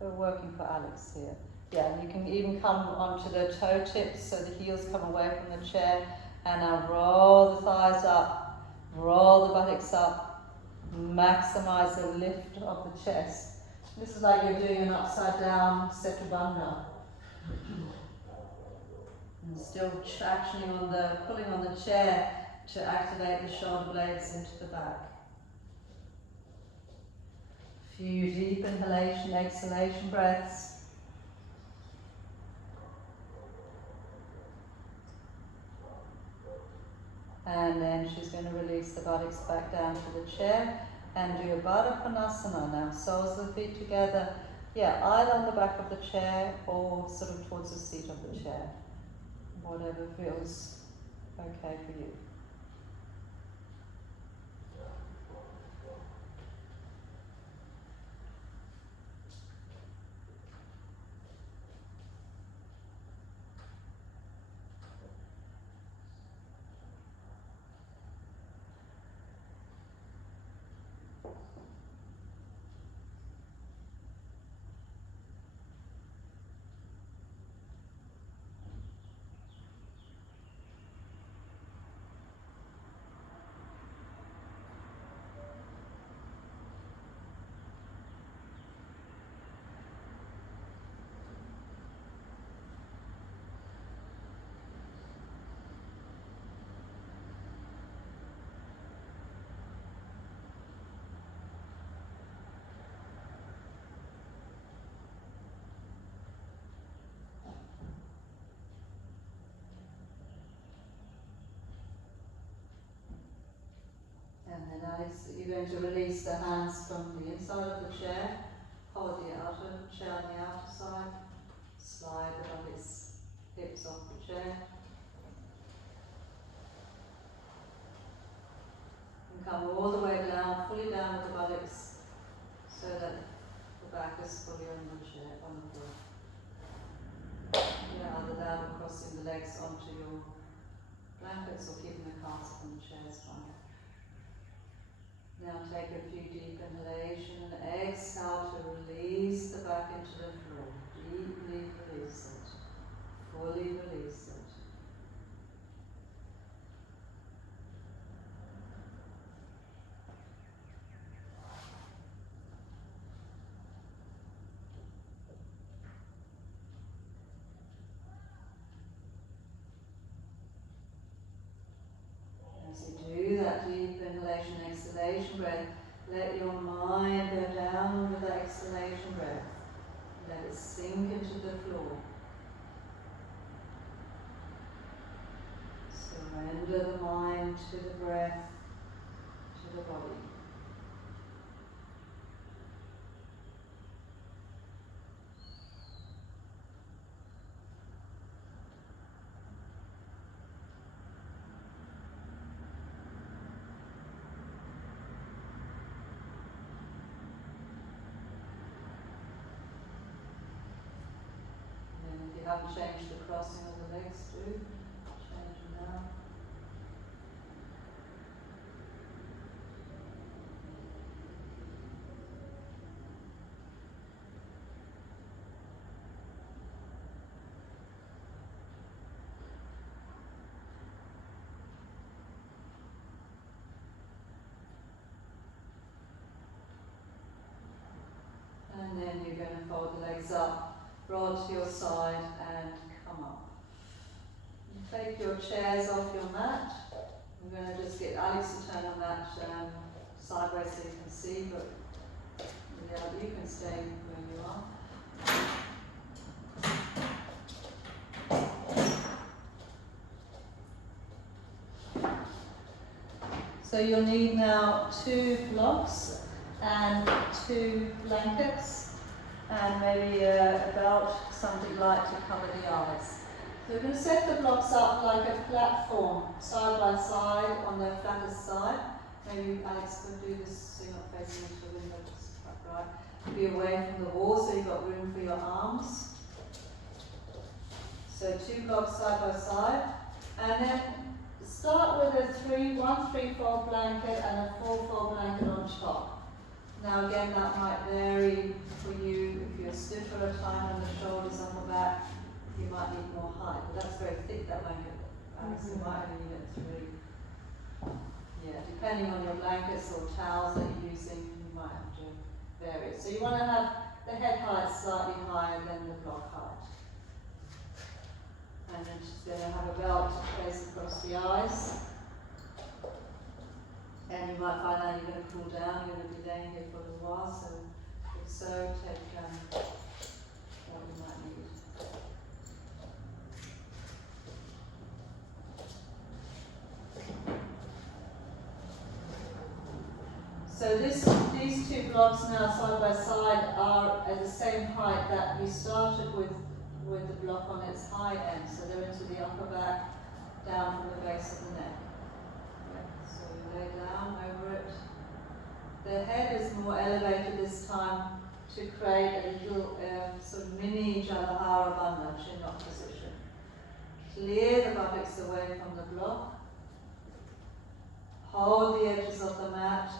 We're working for Alex here. Yeah, and you can even come onto the toe tips so the heels come away from the chair, and now roll the thighs up, roll the buttocks up, maximize the lift of the chest. This is like you're doing an upside down Setu. And still actioning on the, pulling on the chair to activate the shoulder blades into the back. Few deep inhalation, exhalation breaths. And then she's going to release the buttocks back down to the chair and do a Baddha Konasana now. Soles of the feet together, yeah, either on the back of the chair or sort of towards the seat of the chair. Whatever feels okay for you. And then Alex, you're going to release the hands from the inside of the chair, hold the outer chair on the outer side, slide the buttocks, hips off the chair. And come all the way down, fully down with the buttocks, so that the back is fully on the chair, on the floor. Yeah, either that or crossing the legs onto your blankets or keeping the calves up on the chair is fine. Now take a few deep inhalation and exhale to release the back into the floor. Deeply release it. Fully release it. As you do that deep inhalation, exhalation breath, let your mind go down with the exhalation breath. Let it sink into the floor. Surrender the mind to the breath, to the body. And if you haven't changed the crossing of the legs, do change them now. And then you're going to fold the legs up, roll to your side and come up. And take your chairs off your mat. I'm going to just get Alex to turn on that sideways so you can see, but yeah, you can stay where you are. So you'll need now 2 blocks and 2 blankets and maybe a belt, something light to cover the eyes. So we're going to set the blocks up like a platform, side by side on the flattest side. Maybe Alex could do this so you're not facing into the window, just right. Be away from the wall so you've got room for your arms. So 2 blocks side by side. And then start with a 1-3-4 blanket and a 4-4 blanket on top. Now again, that might vary for you. If you're stiff for a time on the shoulders and the back, you might need more height. But that's very thick, that blanket. Alex, you might only need it 3. Yeah, depending on your blankets or towels that you're using, you might have to varies. So you want to have the head height slightly higher than the block height. And then she's going to have a belt to place across the eyes. And you might find that you're going to cool down, you're going to be laying here for a little while, so if so, take what you might need. So these two blocks now side by side are at the same height that we started with the block on its high end. So they're into the upper back, down from the base of the neck. So you lay down over it. The head is more elevated this time to create a little sort of mini Jalahara Bandha, chin up position. Clear the buttocks away from the block. Hold the edges of the mat.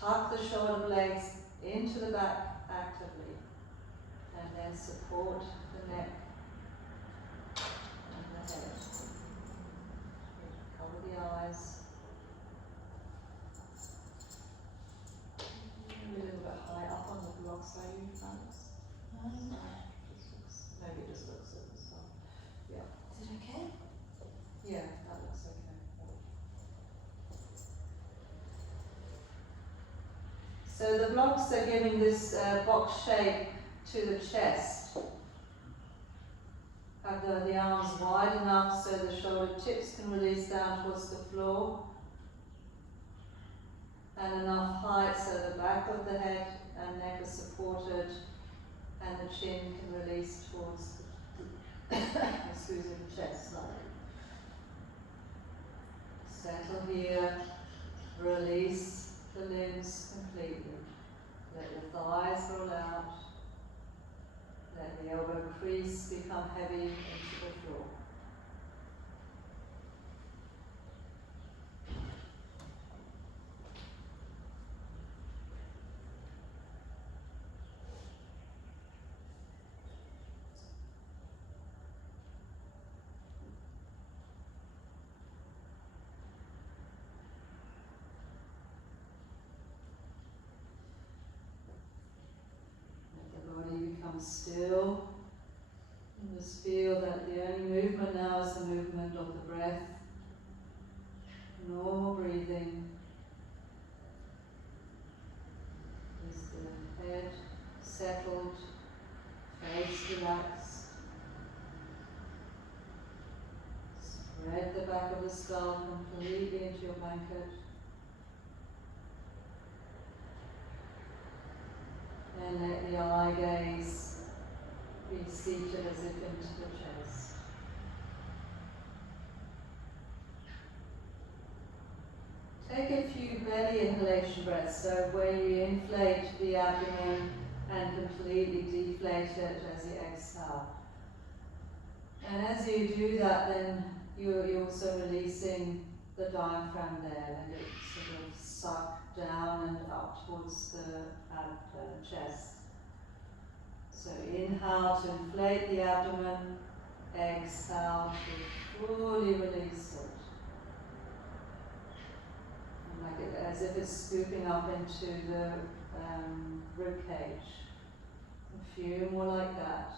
Tuck the shoulder blades into the back actively. And then support the neck and the head. Cover the eyes. Maybe a little bit high up on the blocks, are you, Alex? Maybe it just looks at this one. Yeah. Is it okay? Yeah, that looks okay. So the blocks are giving this box shape to the chest. Have the arms wide enough so the shoulder tips can release down towards the floor. And enough height so the back of the head and neck are supported and the chin can release towards the, the chest slightly. Settle here, release the limbs completely. Let the thighs roll out. Let the elbow crease become heavy into the floor. Still, and just feel that the only movement now is the movement of the breath, normal breathing. Is the head settled, face relaxed. Spread the back of the skull completely into your blanket. And let the eye gaze be seated as if into the chest. Take a few belly inhalation breaths, so where you inflate the abdomen and completely deflate it as you exhale. And as you do that, then you're also releasing the diaphragm there, and it sort of suck down and up towards the chest. So inhale to inflate the abdomen, exhale to fully release it. And like it, as if it's scooping up into the rib cage. A few more like that.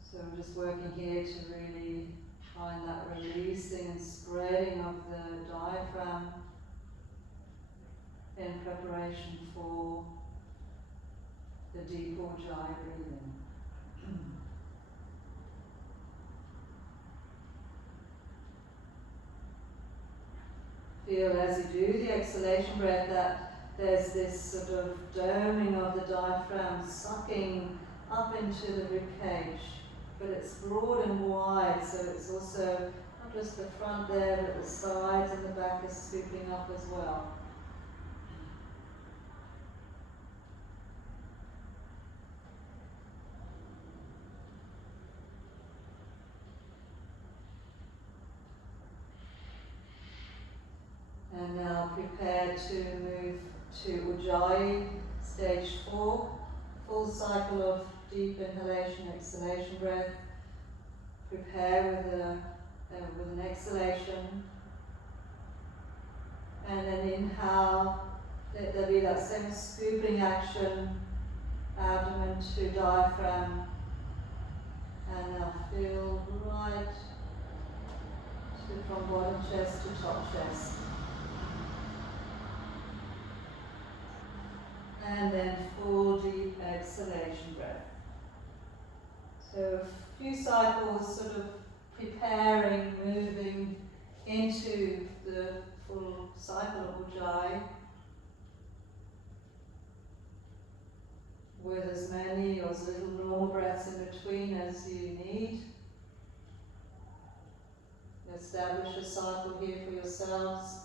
So I'm just working here to really find that releasing and spreading of the diaphragm in preparation for the deep Ujjayi breathing. Feel as you do the exhalation breath that there's this sort of doming of the diaphragm, sucking up into the rib cage, but it's broad and wide, so it's also not just the front there, but the sides and the back is scooping up as well. And now prepare to move to Ujjayi, stage 4, full cycle of deep inhalation, exhalation breath. Prepare with an exhalation. And then inhale, let there be breathe, that same scooping action, abdomen to diaphragm. And now feel right from bottom chest to top chest. And then full deep exhalation breath. So a few cycles sort of preparing, moving into the full cycle of Ujjayi with as many or as little normal breaths in between as you need. Establish a cycle here for yourselves.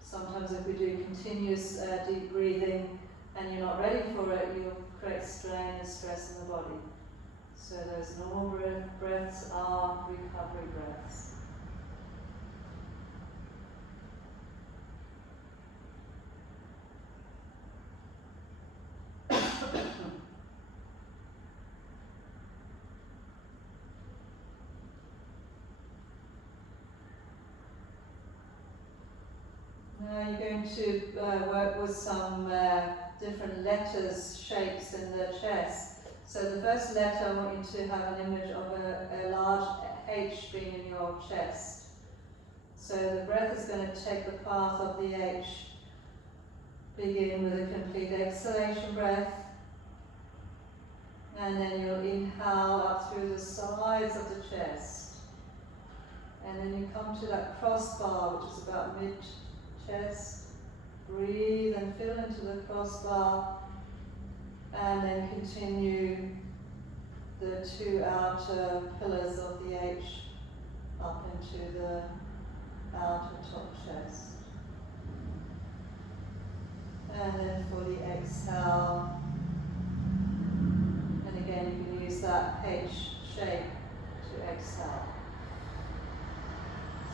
Sometimes if we do continuous deep breathing and you're not ready for it, you'll create strain and stress in the body. So those normal breaths are recovery breaths. Now you're going to work with some different letters, shapes in the chest. So the first letter, I want you to have an image of a large H being in your chest. So the breath is going to take the path of the H. Begin with a complete exhalation breath. And then you'll inhale up through the sides of the chest. And then you come to that crossbar, which is about mid-chest. Breathe and fill into the crossbar. And then continue the two outer pillars of the H up into the outer top chest. And then fully exhale. And again, you can use that H shape to exhale.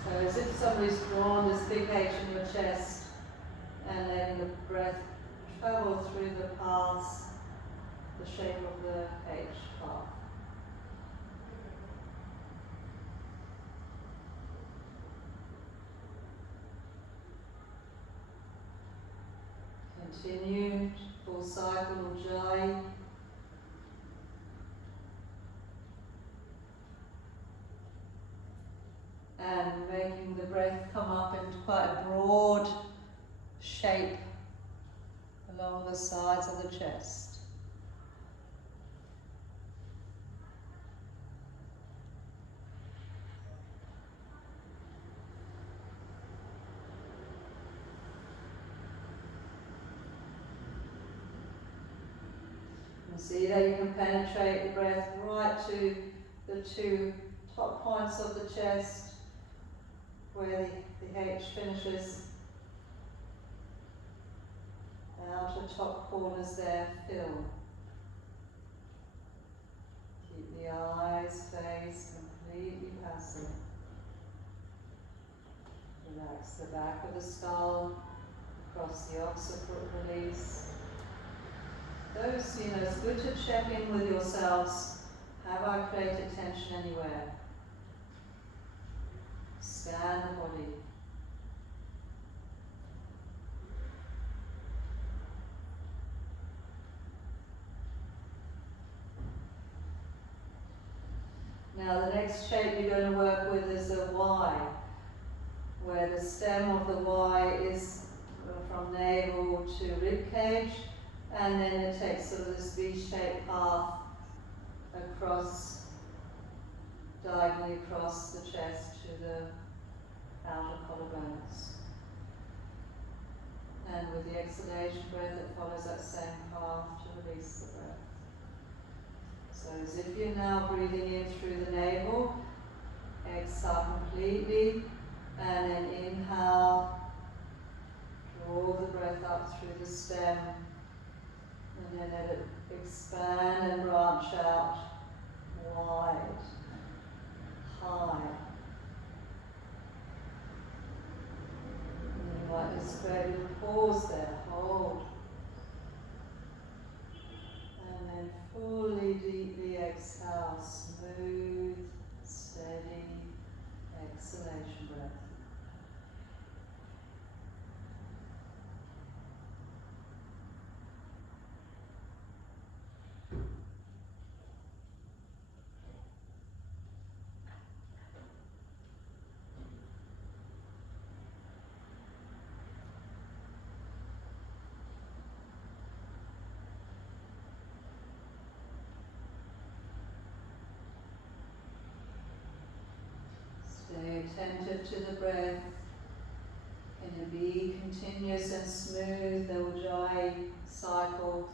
So as if somebody's drawn this big H in your chest and letting the breath travel through the paths, the shape of the H path. Continue, full cycle Ujjayi. And making the breath come up into quite a broad shape along the sides of the chest. And see that you can penetrate the breath right to the two top points of the chest, where the H finishes. The outer top corners there fill. Keep the eyes, face completely passive. Relax the back of the skull, across the occiput release. Those, it's good to check in with yourselves. Have I created tension anywhere? Scan the body. Now the next shape you're going to work with is a Y, where the stem of the Y is from navel to rib cage, and then it takes sort of this V-shaped path across, diagonally across the chest to the outer collarbones. And with the exhalation breath, it follows that same path to release the breath. So as if you're now breathing in through the navel, exhale completely, and then inhale, draw the breath up through the stem, and then let it expand and branch out wide, high. And you might just create a little pause there, hold. And then fully, deeply exhale, smooth, steady exhalation breath. attentive to the breath. Can you be continuous and smooth, the ujjayi cycle?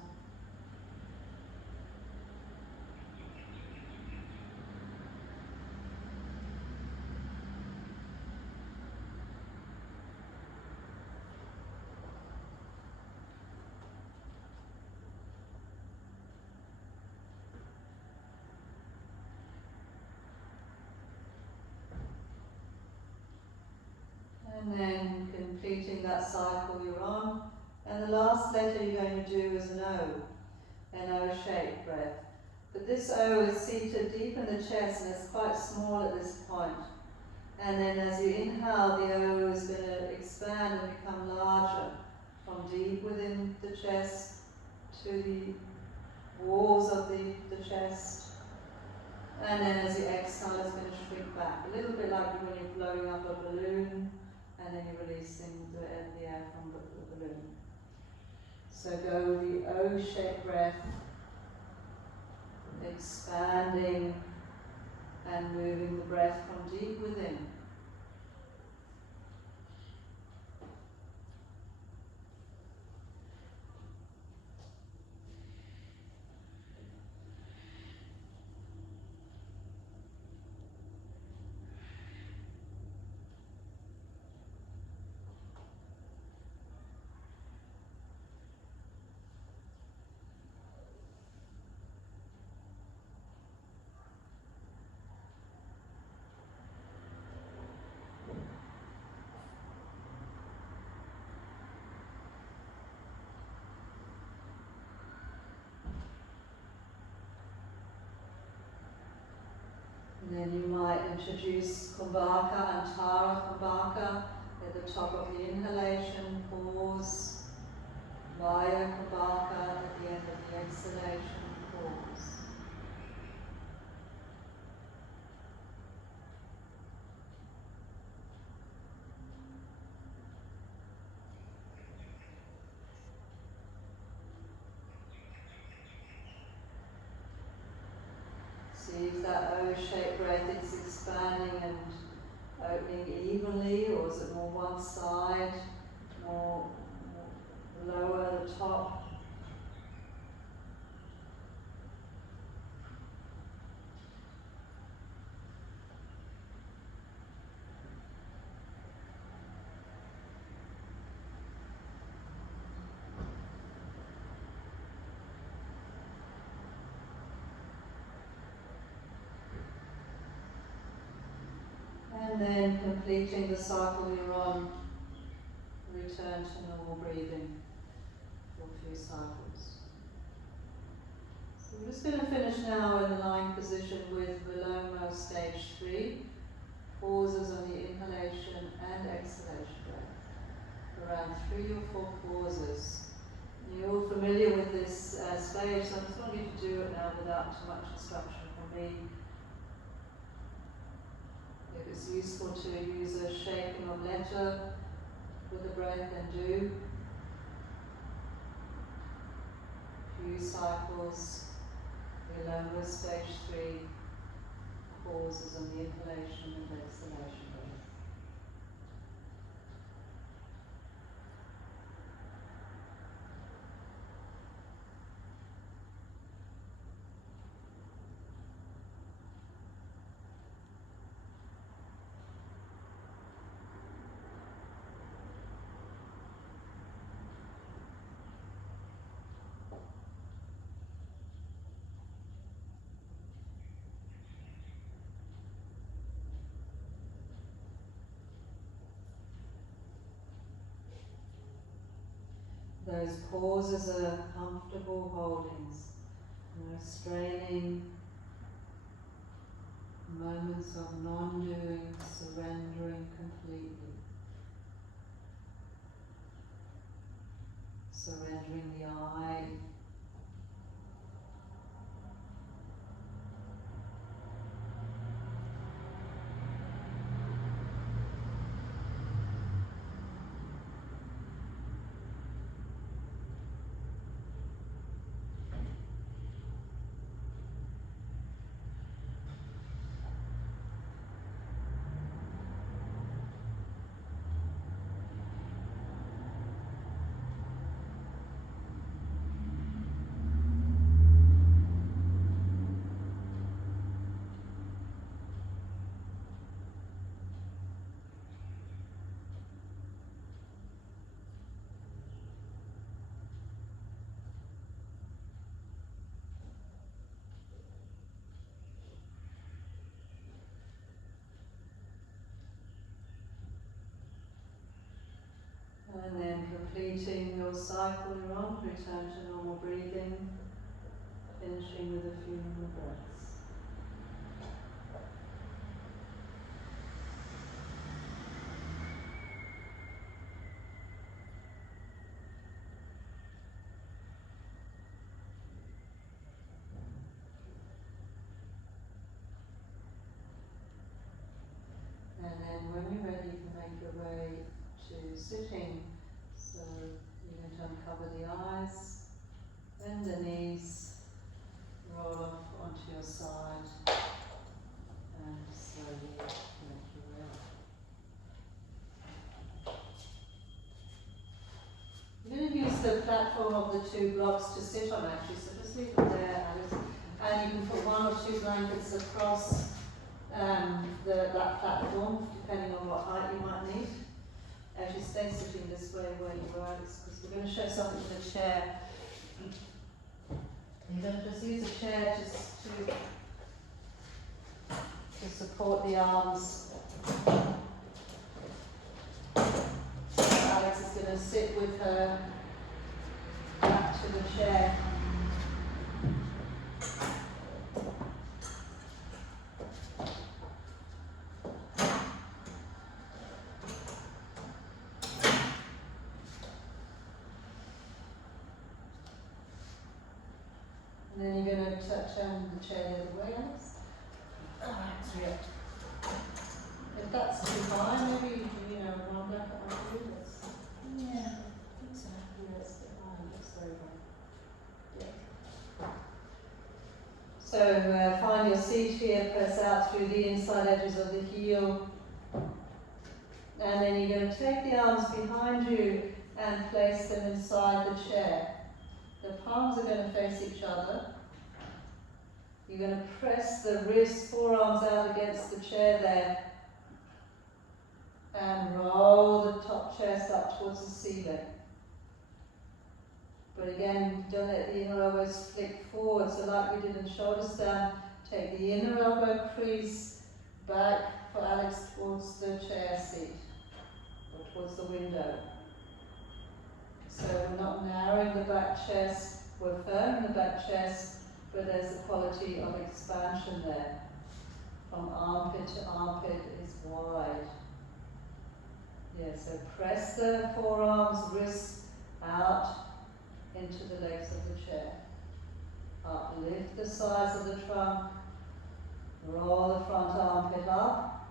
And then completing that cycle you're on. And the last letter you're going to do is an O-shaped breath. But this O is seated deep in the chest and it's quite small at this point. And then as you inhale, the O is going to expand and become larger from deep within the chest to the walls of the chest. And then as you exhale, it's going to shrink back. A little bit like when you're blowing up a balloon and then you're releasing the air from the balloon. So go with the O-shaped breath, expanding and moving the breath from deep within. And then you might introduce Kumbhaka and Tara Kumbhaka at the top of the inhalation, pause, Vaya Kumbhaka at the end of the exhalation, pause. See if that O-shaped breath is expanding and opening evenly, or is it more one side, more lower at the top? And then completing the cycle you're on, return to normal breathing for a few cycles. So we're just going to finish now in the lying position with Viloma stage 3. Pauses on the inhalation and exhalation breath. Around 3 or 4 pauses. You're all familiar with this stage, so I just want you to do it now without too much instruction from me. If it's useful to use a shaking of letter with the breath, then do. Few cycles, Viloma stage 3, pauses on the inhalation and exhalation breath. Those pauses are comfortable holdings, no straining, moments of non-doing, surrendering completely. Surrendering the I, completing your cycle you're on, return to normal breathing, finishing with a few more breaths. And then when you're ready, you can make your way to sitting. So you're going to uncover the eyes, bend the knees, roll off onto your side, and slowly make your way up. You're going to use the platform of the two blocks to sit on actually, so just leave it there, Alice. And you can put one or two blankets across that platform, depending on what height you might need. Actually stay sitting this way where you are, because we're going to show something with the chair. You're going to just use a chair just to support the arms. Alex is going to sit with her back to the chair. And then you're going to turn the chair the other way, Alex. Alright, yeah. If that's too high, maybe one blanket might do this. Yeah, I think so. Yeah, it's a bit high, it looks very high. Yeah. So find your seat here, press out through the inside edges of the heel. And then you're going to take the arms behind you and place them inside the chair. The palms are going to face each other. You're going to press the wrists, forearms out against the chair there. And roll the top chest up towards the ceiling. But again, don't let the inner elbows flick forward. So like we did in shoulders down, take the inner elbow crease back for Alex towards the chair seat, or towards the window. So we're not narrowing the back chest, we're firm in the back chest, but there's a quality of expansion there. From armpit to armpit is wide. Yeah, so press the forearms, wrists out into the legs of the chair. Uplift the sides of the trunk, roll the front armpit up,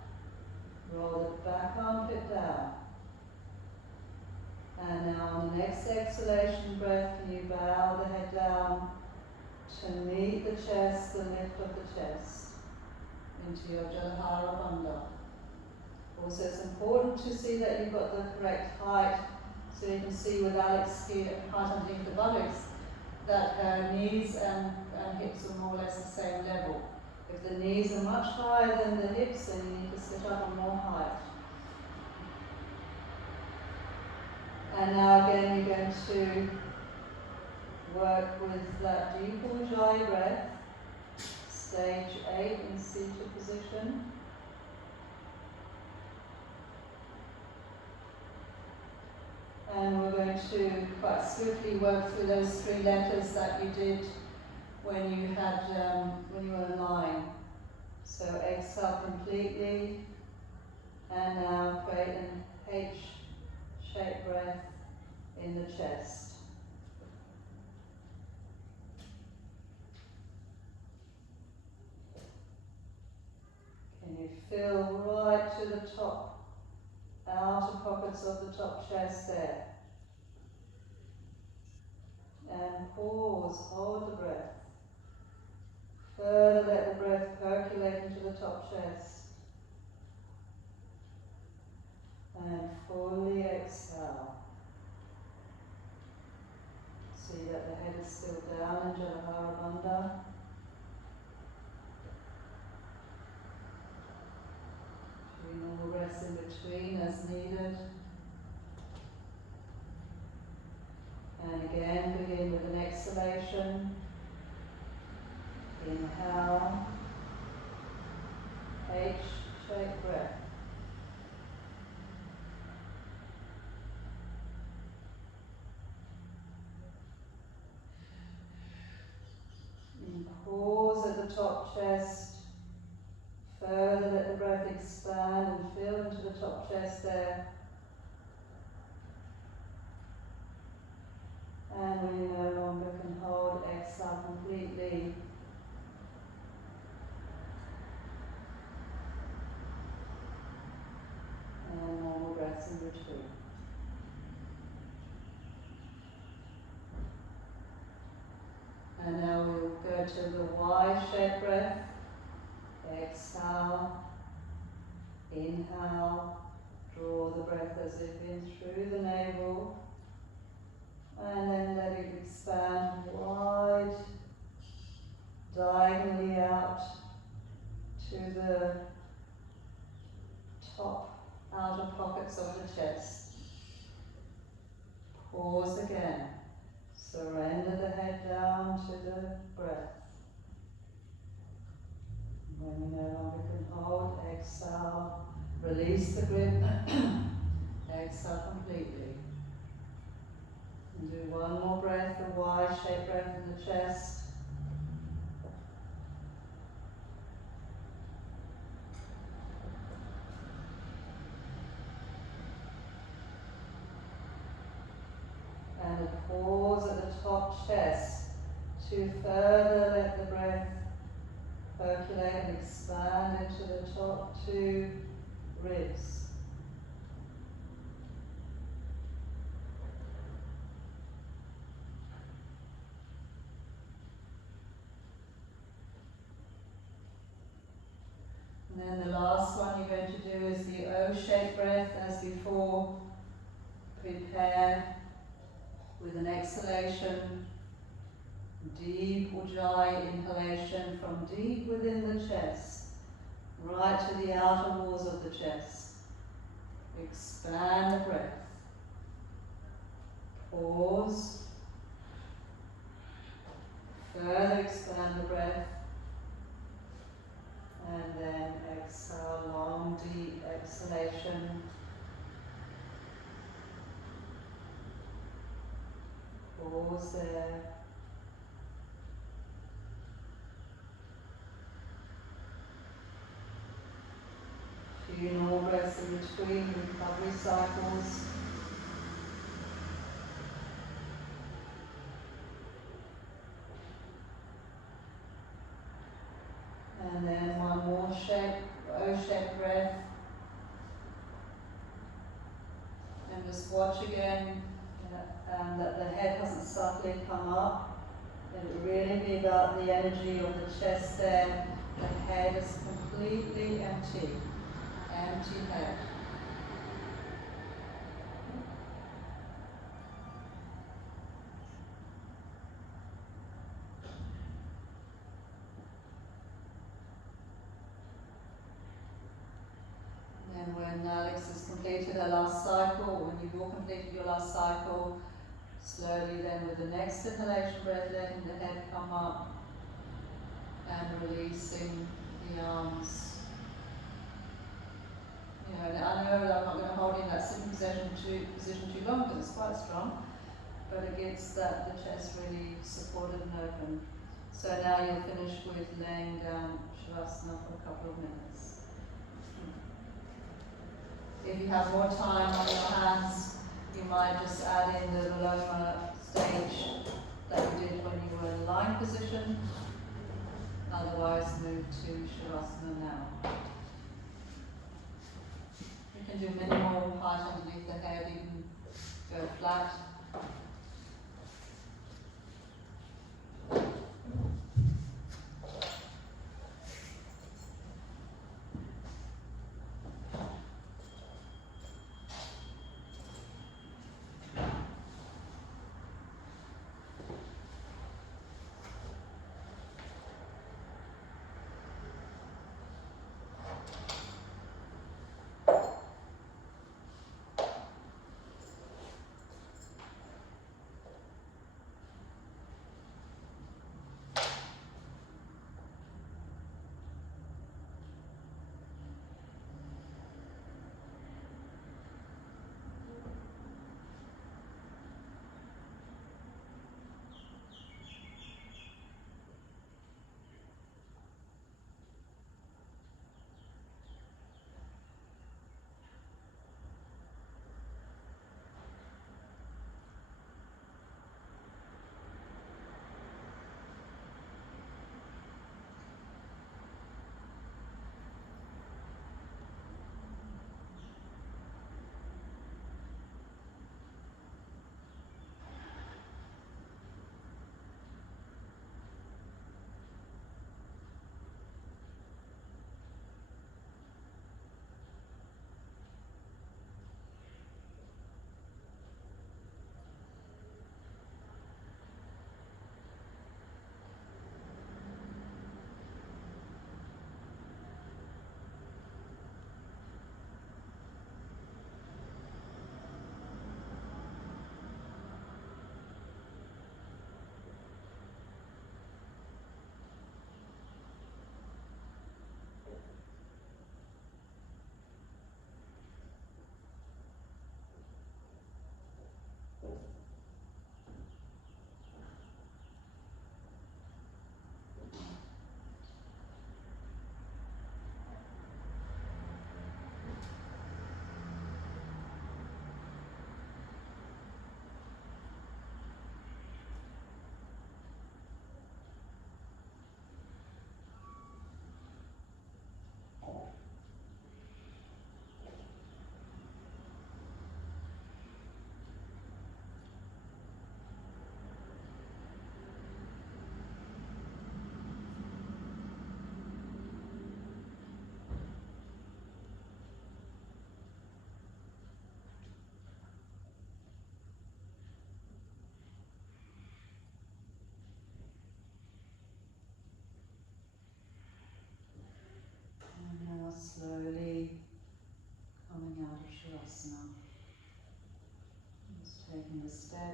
roll the back armpit down. And now on the next exhalation breath, can you bow the head down to meet the chest, the lift of the chest, into your Jalanhara Bandha. Also, it's important to see that you've got the correct height, so you can see with Alex here, height underneath the buttocks, that her knees and hips are more or less the same level. If the knees are much higher than the hips, then you need to sit up on more height. And now again, you're going to work with that deep Ujjayi breath, stage 8 in seated position. And we're going to quite swiftly work through those 3 letters that you did when you were lying. So exhale completely, and now create an H-shaped breath in the chest. Can you feel right to the top, outer pockets of the top chest there? And pause, hold the breath. Further let the breath percolate into the top chest. And fully exhale. See that the head is still down in Jalanhara Bandha. Doing all the rest in between as needed. And again, begin with an exhalation. Inhale. H-shaped breath. pause at the top chest. Further let the breath expand and fill into the top chest there. And when you no longer can hold, exhale completely. And normal breaths in between. And now we'll go to the Y-shaped breath. Exhale, inhale, draw the breath as if in through the navel, and then let it expand wide, diagonally out to the top outer pockets of the chest. Pause again, surrender the head down to the breath. When you no longer can hold, exhale, release the grip, exhale completely. And do one more breath, a Y-shaped breath in the chest. And a pause at the top chest to further let the breath percolate and expand into the top two ribs. And then the last one you're going to do is the O-shaped breath as before. Prepare with an exhalation, deep Ujjayi inhalation from deep within the chest, right to the outer walls of the chest. Expand the breath. Pause. Further expand the breath. And then exhale, long, deep exhalation. Pause there. Few more breaths in between recovery cycles. And then one more O-shaped breath. And just watch again that the head hasn't suddenly come up. It will really be about the energy of the chest there. The head is completely empty. Empty head. And when Alex has completed her last cycle, or when you've all completed your last cycle, slowly then with the next inhalation breath, letting the head come up and releasing the arms. You know, and I know that I'm not going to hold in that sitting position too long because it's quite strong, but it gets the chest really supported and open. So now you'll finish with laying down Shavasana for a couple of minutes. If you have more time on your hands, you might just add in the Viloma stage that you did when you were in lying position. Otherwise, move to Shavasana now. You can do minimal height underneath the head, you can go flat.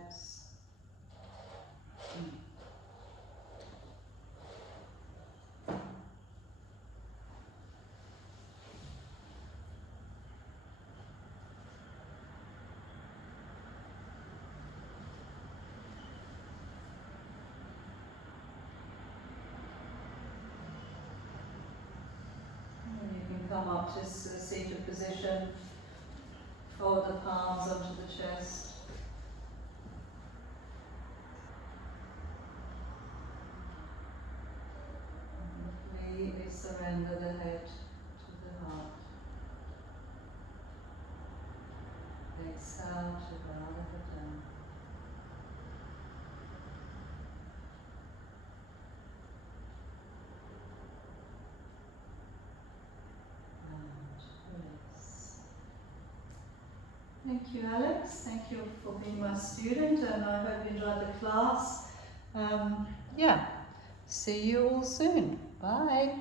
chest. And you can come up to seated position. Fold the palms onto the chest. Completely surrender the head to the heart. Exhale to bow the head down. And release. Thank you, Alex. Thank you for being my student, and I hope you enjoyed the class. Yeah, see you all soon. Bye.